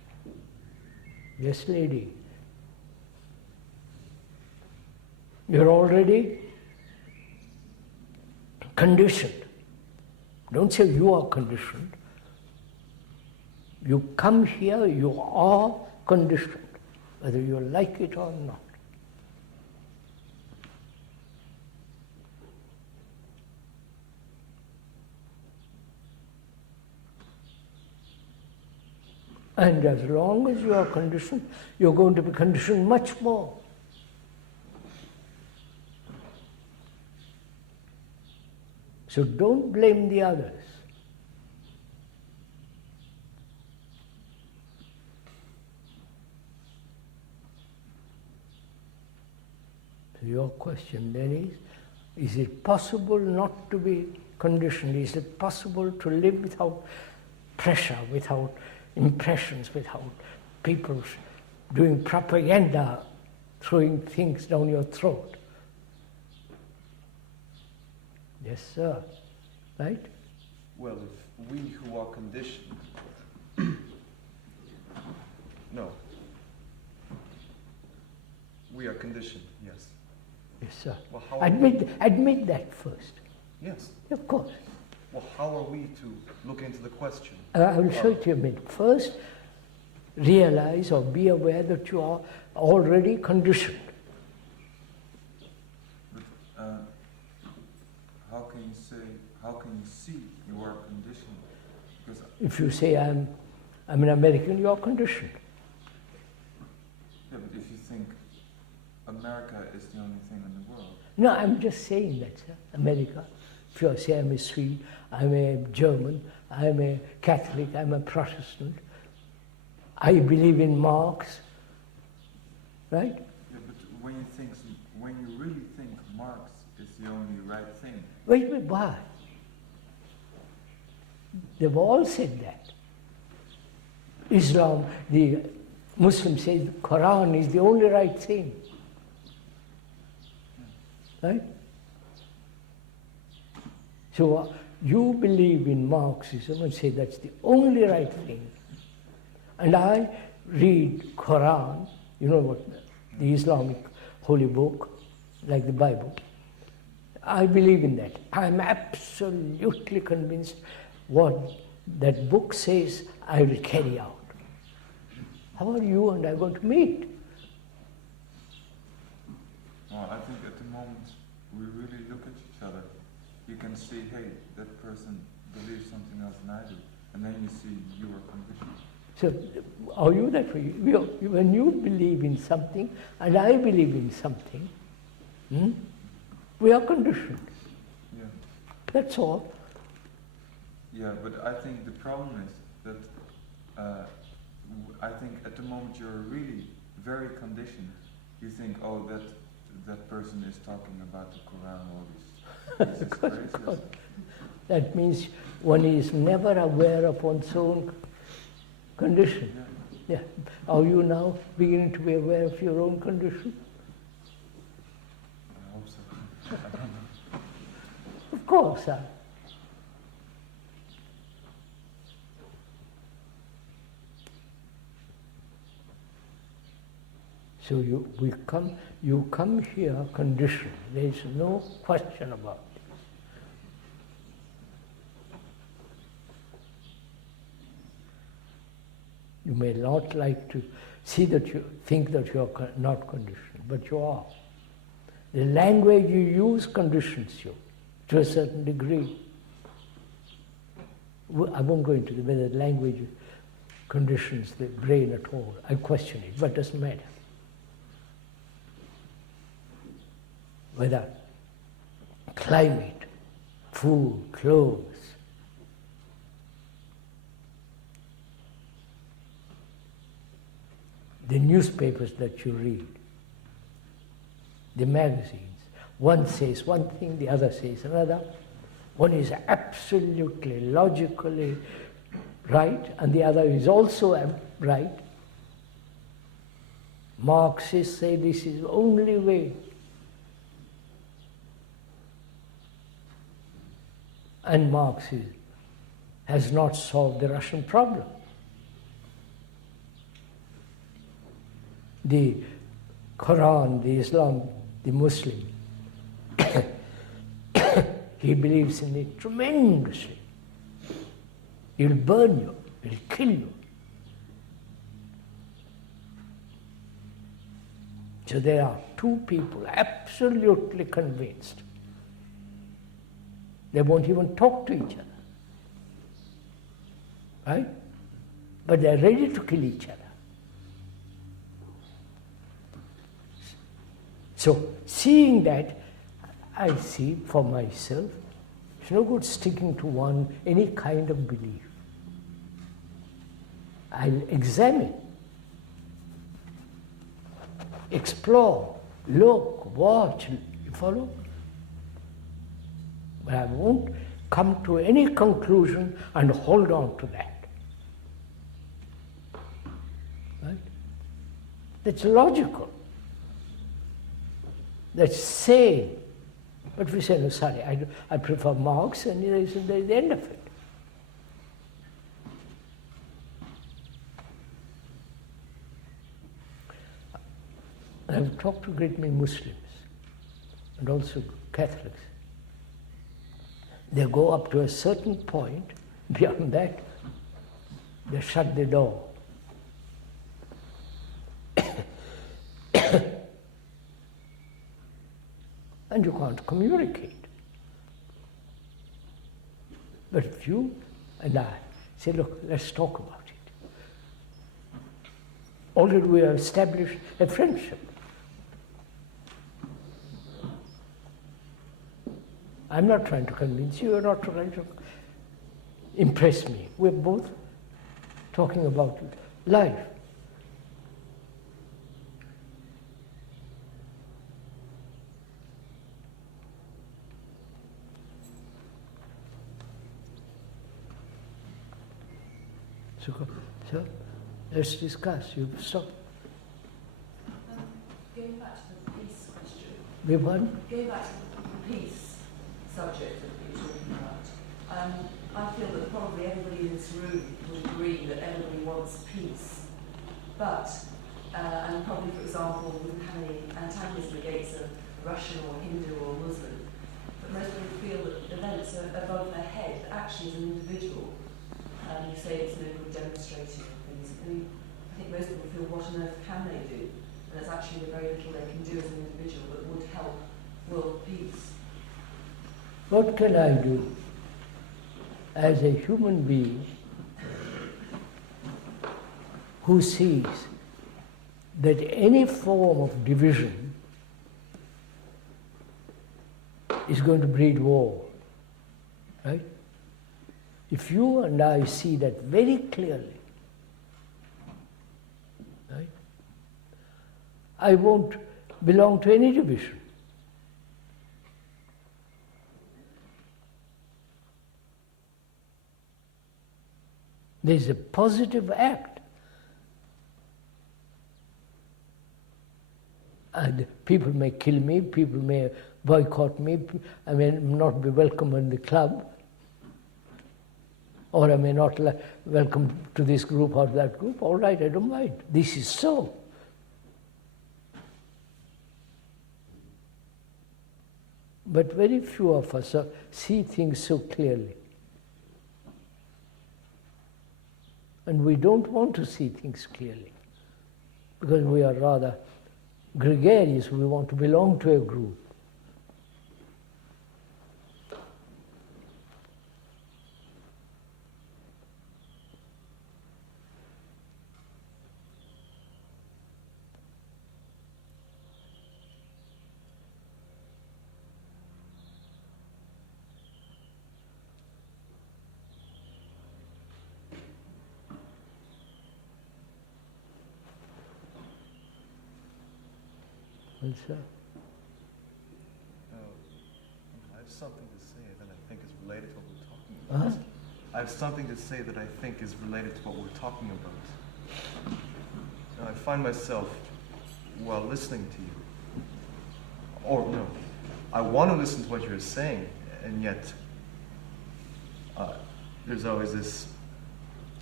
Yes, lady. You're already conditioned. Don't say you are conditioned. You come here, you are conditioned, whether you like it or not. And as long as you are conditioned, you're going to be conditioned much more. So don't blame the others. So your question then is it possible not to be conditioned? Is it possible to live without pressure, without impressions, without people doing propaganda, throwing things down your throat? Yes, sir. Right? Well, if we who are conditioned, no, we are conditioned, yes. Yes, sir. Well, how Admit that first. Yes. Of course. Well, how are we to look into the question? I will show it to you in a minute. First, realize or be aware that you are already conditioned. But how can you see you are conditioned? Because If you say I'm an American, you are conditioned. yeah, but if you think America is the only thing in the world. No, I'm just saying that, sir. America. If you say I'm a Swede, I'm a German, I'm a Catholic, I'm a Protestant, I believe in Marx, right? Yeah, but when you really think Marx is the only right thing. Wait, why? They've all said that. Islam, the Muslims say the Quran is the only right thing. Right? So you believe in Marxism and say that's the only right thing. And I read Quran, you know what, the Islamic holy book, like the Bible. I believe in that. I'm absolutely convinced what that book says, I will carry out. How are you and I going to meet? Well, I think at the moment we really look at each other. You can see, hey, that person believes something else than I do. And then you see you are conditioned. So, are you that way? When you believe in something and I believe in something, we are conditioned. Yeah. That's all. Yeah, but I think the problem is that I think at the moment you're really very conditioned. You think, oh, that person is talking about the Quran, all this. This is crazy. That means one is never aware of one's own condition. Yeah. Yeah. Are you now beginning to be aware of your own condition? I hope so. I don't know. Of course, sir. So you come here conditioned. There is no question about it. You may not like to think that you are not conditioned, but you are. The language you use conditions you to a certain degree. I won't go into whether language conditions the brain at all. I question it, but it doesn't matter. Whether climate, food, clothes, the newspapers that you read, the magazines. One says one thing, the other says another. One is absolutely logically right, and the other is also right. Marxists say this is the only way. And Marxism has not solved the Russian problem. The Quran, the Islam, the Muslim, he believes in it tremendously. He'll burn you, he'll kill you. So there are two people absolutely convinced. They won't even talk to each other. Right? But they're ready to kill each other. So, seeing that, I see for myself, it's no good sticking to any kind of belief. I'll examine, explore, look, watch, you follow? But I won't come to any conclusion and hold on to that. Right? That's logical. That's sane. But we say, no, sorry, I prefer Marx, and there's the end of it. I've talked to a great many Muslims and also Catholics. They go up to a certain point, beyond that, they shut the door. And you can't communicate. But if you and I say, look, let's talk about it. Already we have established a friendship. I'm not trying to convince you, you're not trying to impress me. We're both talking about life. So let's discuss. You've stopped. Going back to the peace question. We won? Going back to the peace subject that we were talking about, I feel that probably everybody in this room would agree that everybody wants peace. But, and probably, for example, wouldn't have any antagonism against a Russian or Hindu or Muslim. But most people feel that events are above their head, actually as an individual. You say it's no good demonstrating things. And I think most people feel, what on earth can they do? And there's actually very little they can do as an individual that would help world peace. What can I do as a human being who sees that any form of division is going to breed war, right? If you and I see that very clearly, right, I won't belong to any division. There's a positive act. And people may kill me, people may boycott me, I may not be welcome in the club, or I may not welcome to this group or that group. All right, I don't mind. This is so. But very few of us see things so clearly. And we don't want to see things clearly because we are rather gregarious. We want to belong to a group. What's that? I have something to say that I think is related to what we're talking about. I have something to say that I think is related to what we're talking about. And I find myself, while listening to you, or no, I want to listen to what you're saying, and yet there's always this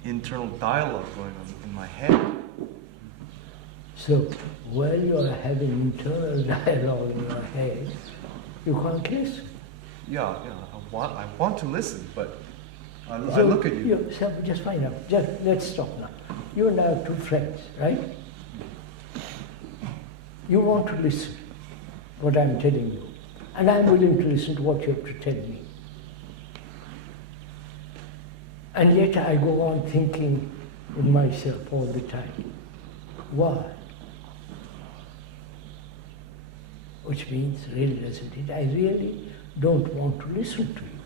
internal dialogue going on in my head. So while you are having internal dialogue in your head, you can't listen. Yeah, I want to listen, but I look at you. So just find out. Let's stop now. You and I are two friends, right? You want to listen what I'm telling you, and I'm willing to listen to what you have to tell me. And yet I go on thinking in myself all the time. Why? Which means, really, doesn't it? I really don't want to listen to you.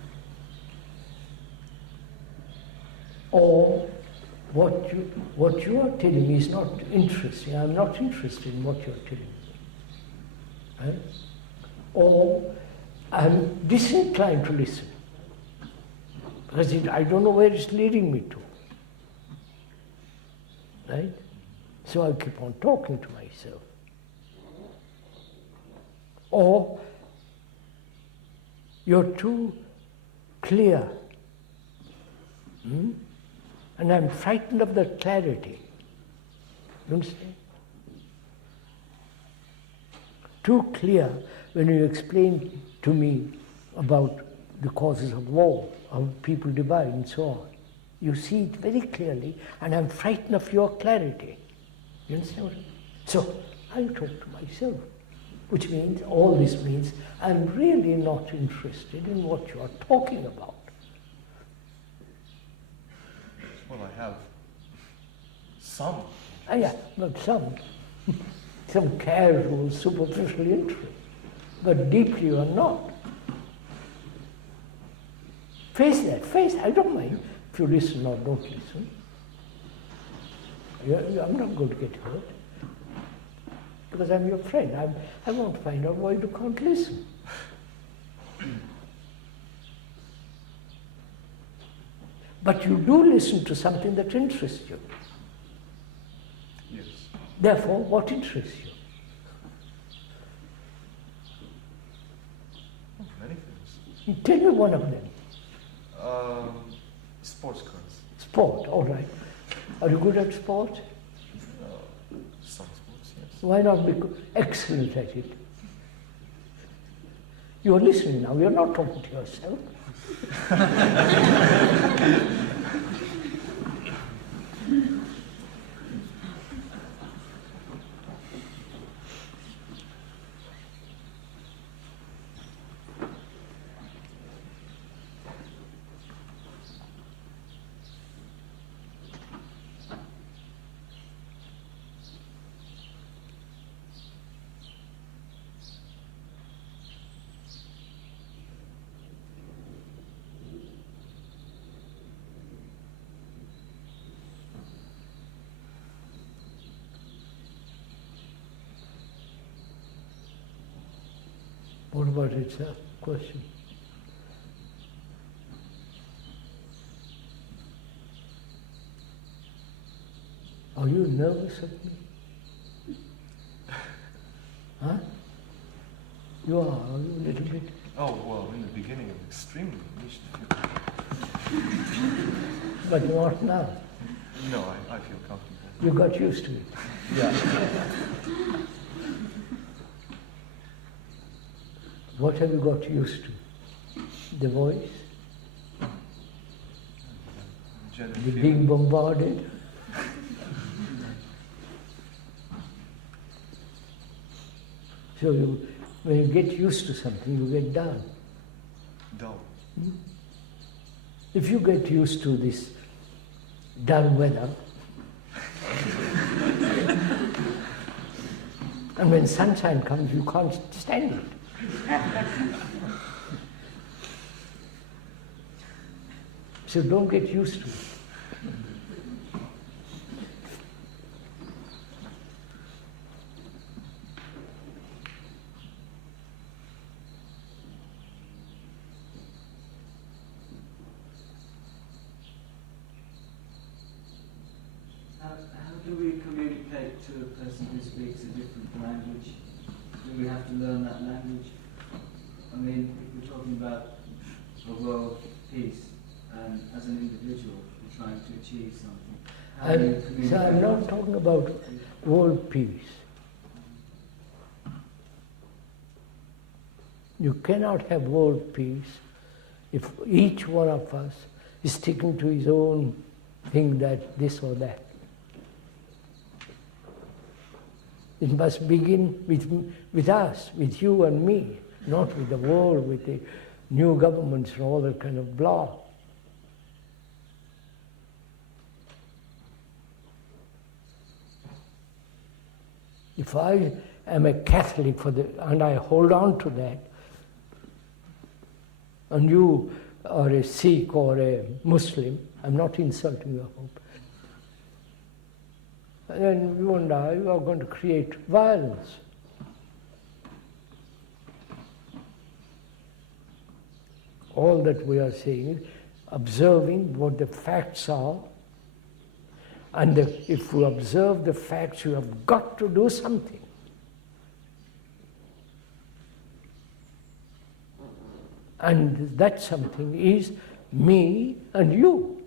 Or what you are telling me is not interesting. I'm not interested in what you are telling me. Right? Or I'm disinclined to listen. Because I don't know where it's leading me to. Right? So I keep on talking to myself. Or you're too clear. And I'm frightened of that clarity. You understand? Too clear when you explain to me about the causes of war, how people divide and so on. You see it very clearly, and I'm frightened of your clarity. You understand what I mean? So I talk to myself. Which means, all this means, I'm really not interested in what you are talking about. Well, I have some. Yeah, but some casual, superficial interest. But deeply you are not. Face that, I don't mind if you listen or don't listen. I'm not going to get hurt. Because I'm your friend. I won't find out why you can't listen. But you do listen to something that interests you. Yes. Therefore, what interests you? Many things. Tell me one of them. Sports cars. Sport, all right. Are you good at sport? Some sports, yes. Why not be excellent at it? You're listening now, you're not talking to yourself. What about its question? Are you nervous of me? Huh? You are you a little bit? Oh, well, in the beginning, I'm extremely initiative. But not now. No, I feel comfortable. You got used to it. Yeah. What have you got used to? The voice? The being bombarded? So when you get used to something, you get dull. Dull. If you get used to this dull weather, and when sunshine comes, you can't stand it. So don't get used to it. How do we communicate to a person who speaks a different language? Do we have to learn that language? I mean, if we're talking about a world peace, and as an individual, we're trying to achieve something. How do you communicate? So I'm not talking about world peace. You cannot have world peace if each one of us is sticking to his own thing, that this or that. It must begin with us, with you and me, not with the world, with the new governments and all that kind of blah. If I am a Catholic and I hold on to that, and you are a Sikh or a Muslim, I'm not insulting you, I hope, and then you and I are going to create violence. All that we are saying is observing what the facts are, and if you observe the facts, you have got to do something. And that something is me and you,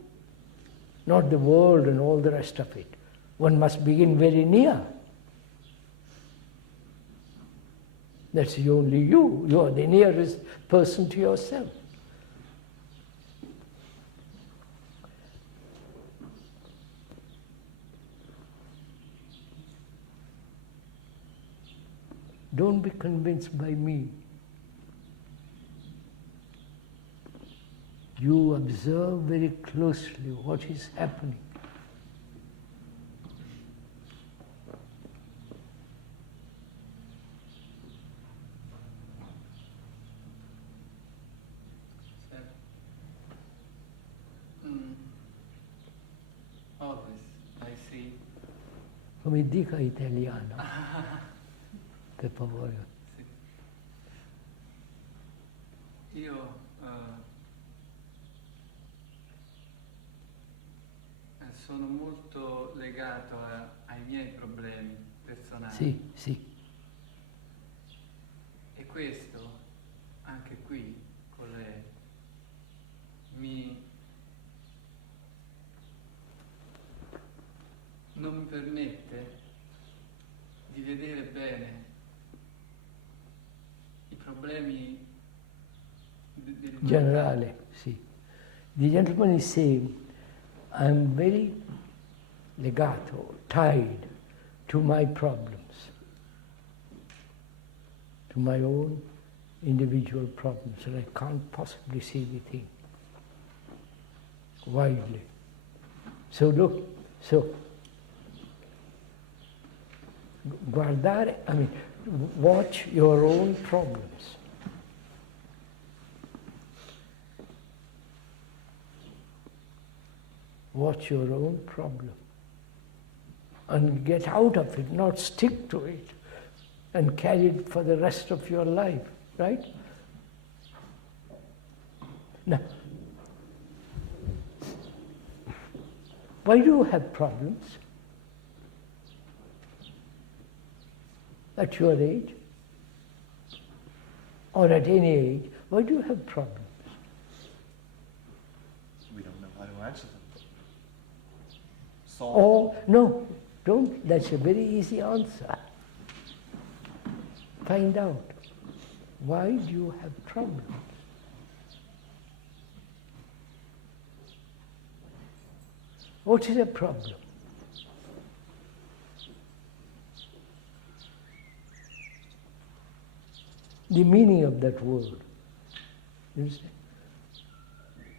not the world and all the rest of it. One must begin very near. That's only you. You are the nearest person to yourself. Don't be convinced by me. You observe very closely what is happening. Always, I see. Come dica italiano, per favore. Io sono molto legato ai miei problemi personali. Sì, sì. E questo, anche qui, con lei, non mi permette di vedere bene i problemi Generale, sì. The gentleman is saying, I'm very legato, tied to my problems, to my own individual problems, and I can't possibly see the thing widely. So look, guardare, watch your own problems. Watch your own problem and get out of it, not stick to it and carry it for the rest of your life, right? Now, why do you have problems at your age or at any age? Why do you have problems? We don't know how to answer them. Oh, no, don't. That's a very easy answer. Find out. Why do you have problems? What is a problem? The meaning of that word. You understand?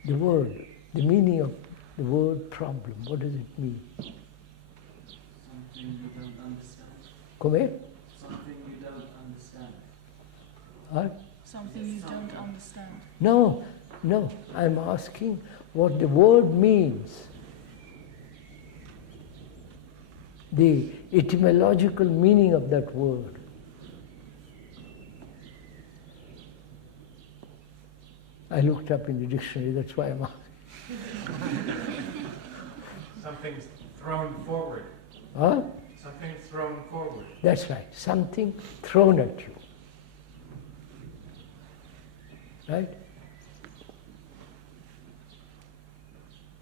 The word, the meaning of the word problem, what does it mean? Something you don't understand. Come here? Something you don't understand. What? Something you don't understand. No, I'm asking what the word means. The etymological meaning of that word. I looked up in the dictionary, that's why I'm asking. Something's thrown forward. Huh? Something's thrown forward. That's right, something thrown at you. Right?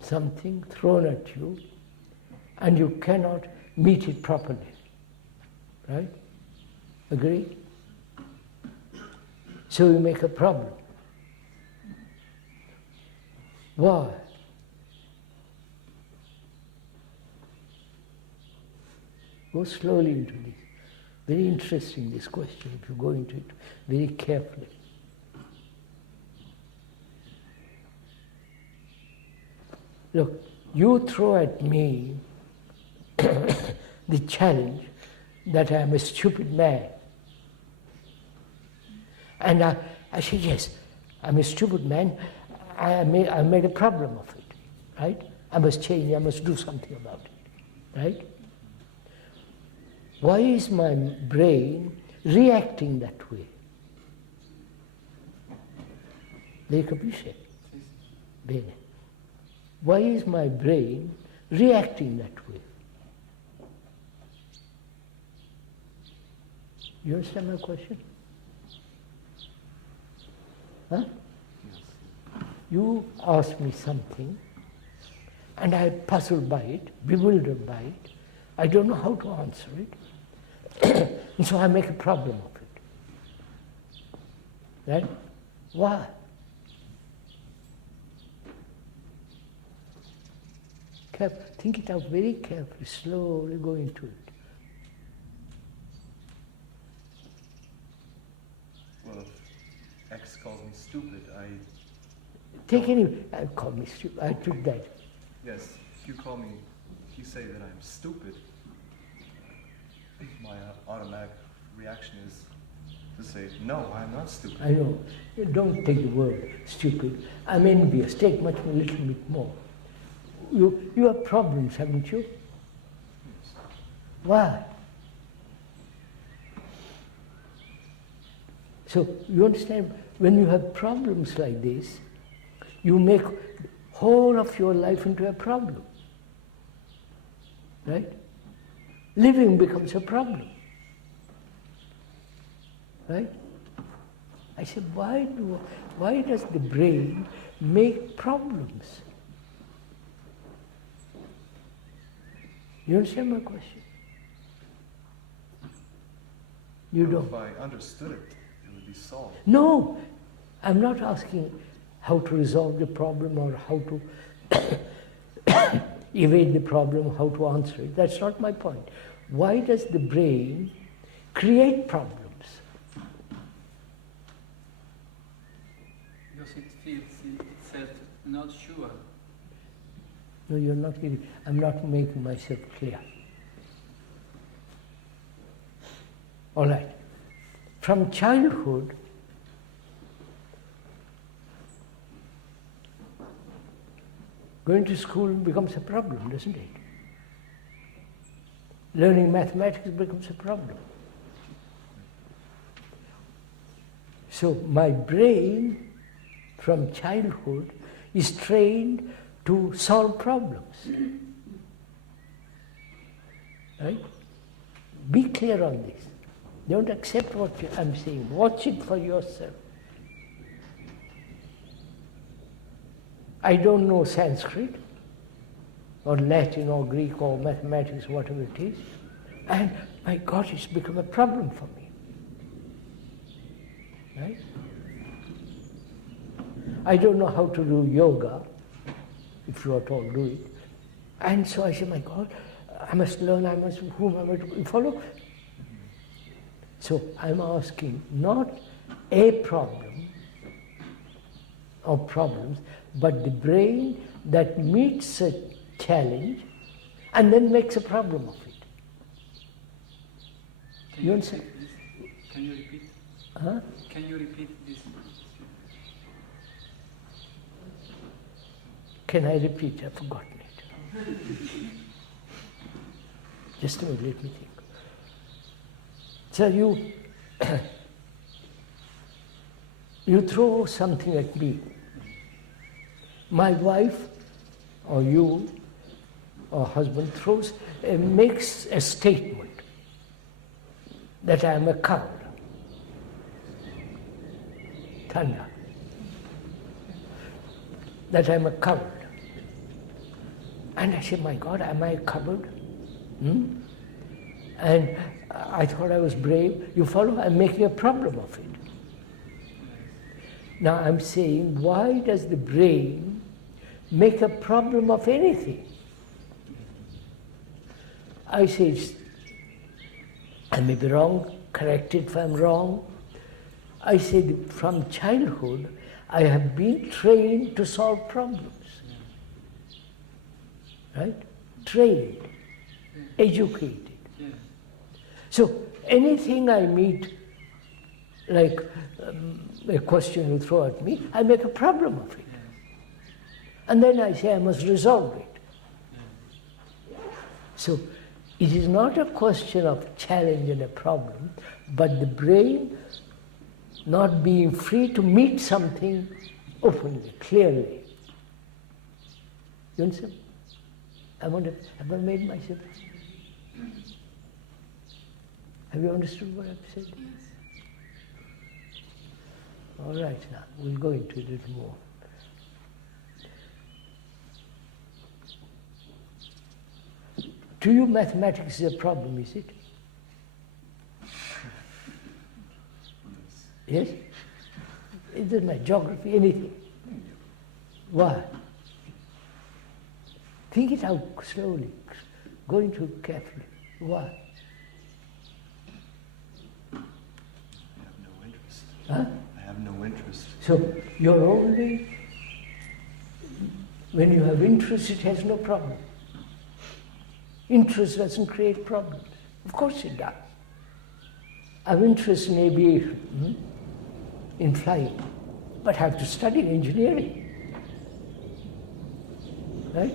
Something thrown at you, and you cannot meet it properly. Right? Agree? So you make a problem. Why? Go slowly into this. Very interesting, this question, if you go into it very carefully. Look, you throw at me the challenge that I am a stupid man. And I said, yes, I'm a stupid man. I made a problem of it, right? I must change, I must do something about it, right? Why is my brain reacting that way? Lei capisce? Bene. Why is my brain reacting that way? You understand my question? Huh? You ask me something, and I am puzzled by it, bewildered by it. I don't know how to answer it, and so I make a problem of it. Right? Why? Think it out very carefully, slowly go into it. Well, if X calls me stupid, Take any, call me stupid, I took that. Yes, if you say that I'm stupid, my automatic reaction is to say, no, I'm not stupid. I know. You don't take the word stupid. I'm envious. Take much a little bit more. You have problems, haven't you? Yes. Why? So you understand, when you have problems like this, you make whole of your life into a problem. Right? Living becomes a problem. Right? I said, why does the brain make problems? You understand my question? You don't. If I understood it, it would be solved. No, I'm not asking how to resolve the problem or how to evade the problem, how to answer it. That's not my point. Why does the brain create problems? Because it feels itself not sure. No, you're not getting, I'm not making myself clear. All right. From childhood, going to school becomes a problem, doesn't it? Learning mathematics becomes a problem. So my brain, from childhood, is trained to solve problems. Right? Be clear on this. Don't accept what I'm saying. Watch it for yourself. I don't know Sanskrit, or Latin, or Greek, or mathematics, whatever it is, and my God, it's become a problem for me. Right? I don't know how to do yoga, if you at all do it. And so I said, my God, I must learn, whom am I to follow? So I'm asking not a problem or problems, but the brain that meets a challenge and then makes a problem of it. You understand? Can you repeat? Huh? Can you repeat this? Can I repeat? I've forgotten it. Just a minute, let me think. So you throw something at me. My wife or you or husband makes a statement that I am a coward. Thunder. That I am a coward. And I said, my God, am I a coward? And I thought I was brave. You follow? I'm making a problem of it. Now I'm saying, why does the brain make a problem of anything? I say, I may be wrong, correct it if I'm wrong. I say that from childhood, I have been trained to solve problems. Right? Trained, educated. So anything I meet, like a question you throw at me, I make a problem of it. And then I say I must resolve it. So it is not a question of challenge and a problem, but the brain not being free to meet something openly, clearly. You understand? I wonder, have I made myself? Have you understood what I've said? All right, now we'll go into it a little more. To you, mathematics is a problem, is it? Yes? It doesn't matter, geography, anything. Why? Think it out slowly, go into it carefully. Why? I have no interest. Huh? I have no interest. So you're only, when you have interest, it has no problem. Interest doesn't create problems. Of course it does. I have interest in aviation, in flying, but I have to study engineering. Right?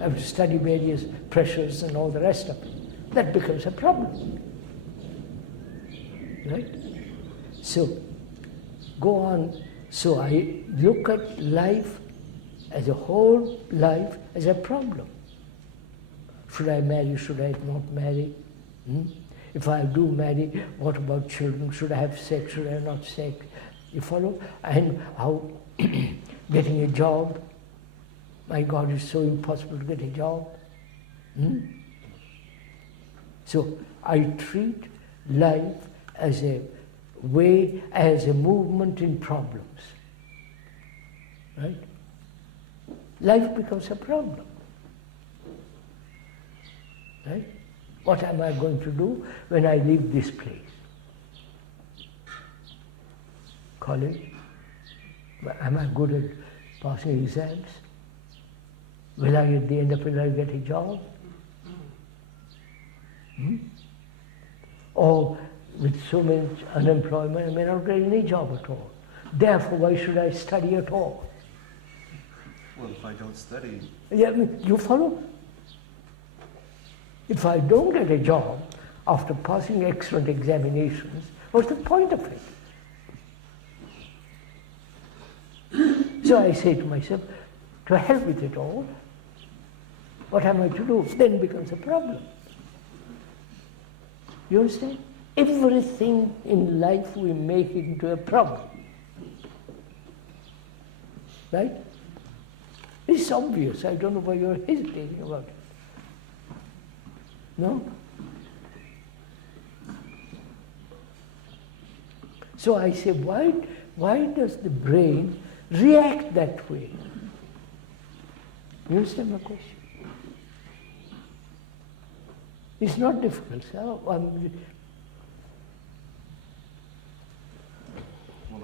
I have to study various pressures and all the rest of it. That becomes a problem. Right? So, go on. So I look at life as a whole life as a problem. Should I marry? Should I not marry? If I do marry, what about children? Should I have sex? Should I not sex? You follow? And how getting a job? My God, it's so impossible to get a job. So I treat life as a way, as a movement in problems. Right? Life becomes a problem. Right? What am I going to do when I leave this place? College? Am I good at passing exams? Will I, at the end of it, get a job? Or with so much unemployment, I may not get any job at all. Therefore, why should I study at all? Well, if I don't study... Yeah, you follow? If I don't get a job after passing excellent examinations, what's the point of it? So I say to myself, to hell with it all, what am I to do? Then becomes a problem. You understand? Everything in life we make it into a problem. Right? It's obvious. I don't know why you're hesitating about it. No? So I say, why does the brain react that way? You understand my question? It's not difficult, sir. Well,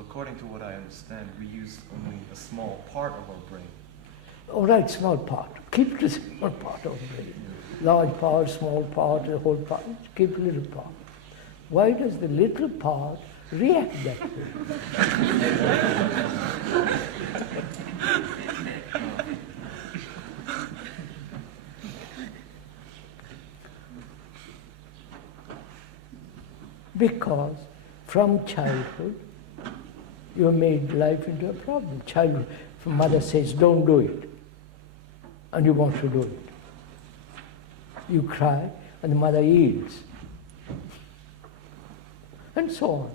according to what I understand, we use only a small part of our brain. All right, small part. Keep the small part of the brain. Large part, small part, the whole part. Keep a little part. Why does the little part react that way? Because from childhood, you made life into a problem. Childhood, mother says, don't do it. And you want to do it. You cry, and the mother yields. And so on.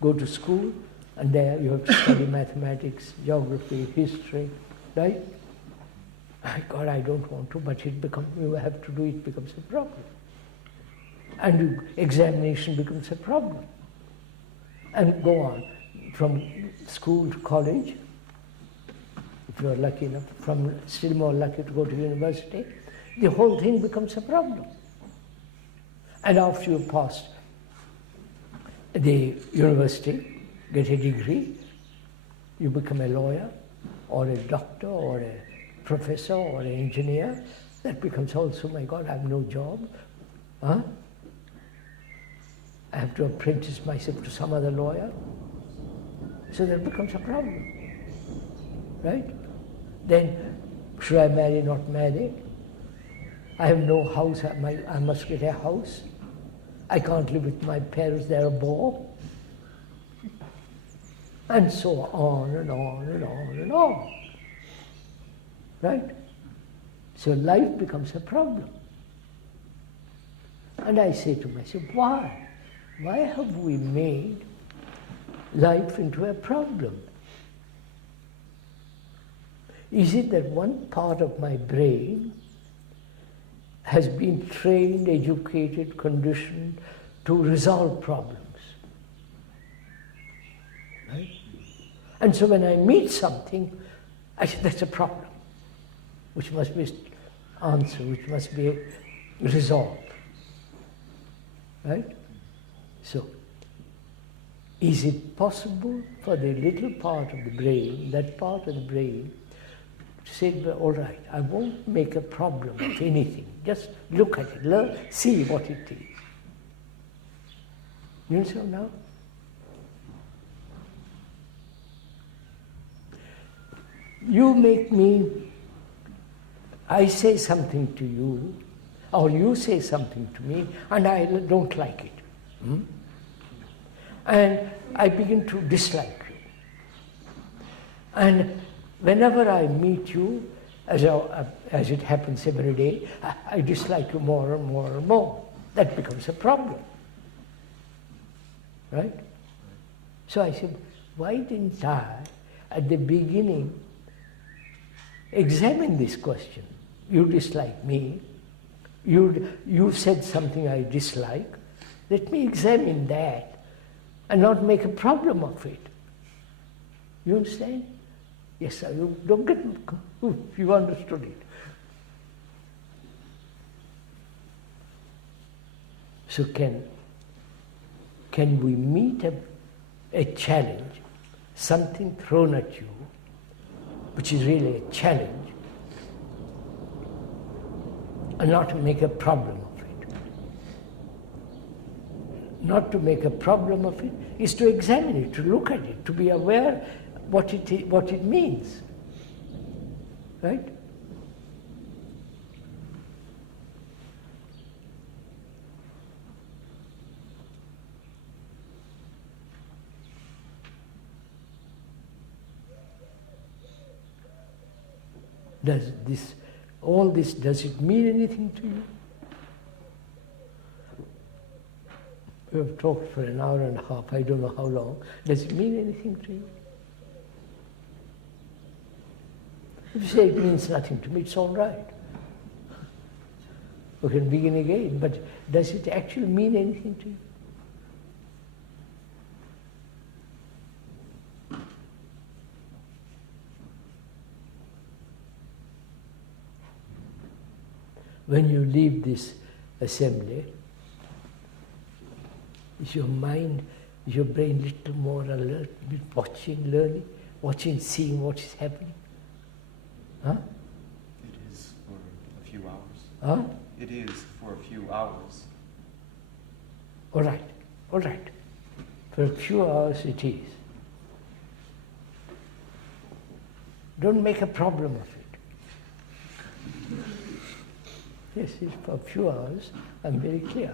Go to school, and there you have to study mathematics, geography, history, right? My God, I don't want to, but you have to do it, becomes a problem. And examination becomes a problem. And go on, from school to college, if you are lucky enough, from still more lucky to go to university, the whole thing becomes a problem. And after you pass the university, get a degree, you become a lawyer, or a doctor, or a professor, or an engineer. That becomes also, my God, I have no job. Huh? I have to apprentice myself to some other lawyer. So that becomes a problem, right? Then, should I marry, not marry? I have no house, I must get a house. I can't live with my parents, they're a bore. And so on and on and on and on. Right? So life becomes a problem. And I say to myself, why? Why have we made life into a problem? Is it that one part of my brain has been trained, educated, conditioned to resolve problems? Right? And so when I meet something, I say, that's a problem, which must be answered, which must be resolved. Right? So, is it possible for the little part of the brain, that part of the brain, to say, well, all right, I won't make a problem of anything. Just look at it, learn, see what it is. You understand now? You make me, I say something to you, or you say something to me, and I don't like it. And I begin to dislike you. And whenever I meet you, as it happens every day, I dislike you more and more and more. That becomes a problem. Right? So I said, why didn't I, at the beginning, examine this question? You dislike me. You said something I dislike. Let me examine that and not make a problem of it. You understand? Yes, sir. You don't get, you understood it. So can we meet a challenge, something thrown at you, which is really a challenge, and not to make a problem of it? Not to make a problem of it is to examine it, to look at it, to be aware what it means. Right? Does it mean anything to you? We have talked for an hour and a half, I don't know how long. Does it mean anything to you? If you say it means nothing to me, it's all right. We can begin again, but does it actually mean anything to you? when you leave this assembly, is your mind, is your brain little more alert, bit watching, learning, watching, seeing what is happening? Huh? It is for a few hours. Huh? It is for a few hours. All right, all right. For a few hours it is. Don't make a problem of it. Yes, it's for a few hours, I'm very clear.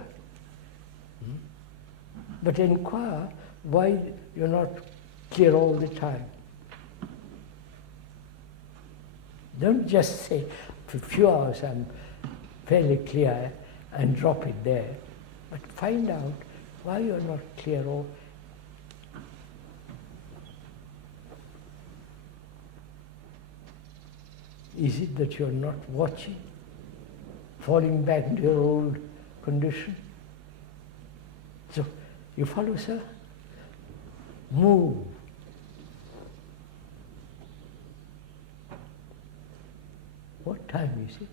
But inquire why you're not clear all the time. Don't just say, for a few hours I'm fairly clear and drop it there. But find out why you're not clear all. Is it that you're not watching? Falling back into your old condition? So, you follow, sir? Move. What time is it?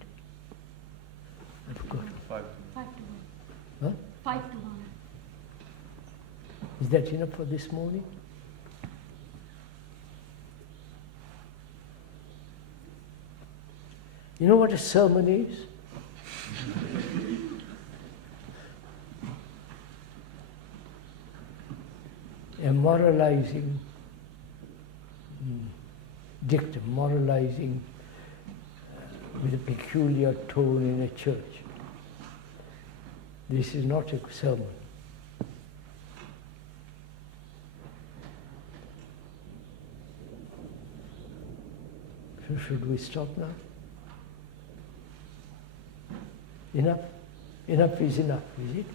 I forgot. 5 5 to 1. Huh? 5 to 1. Is that enough for this morning? You know what a sermon is? A moralizing dictum, moralizing with a peculiar tone in a church. This is not a sermon. So should we stop now? Enough? Enough is enough, is it?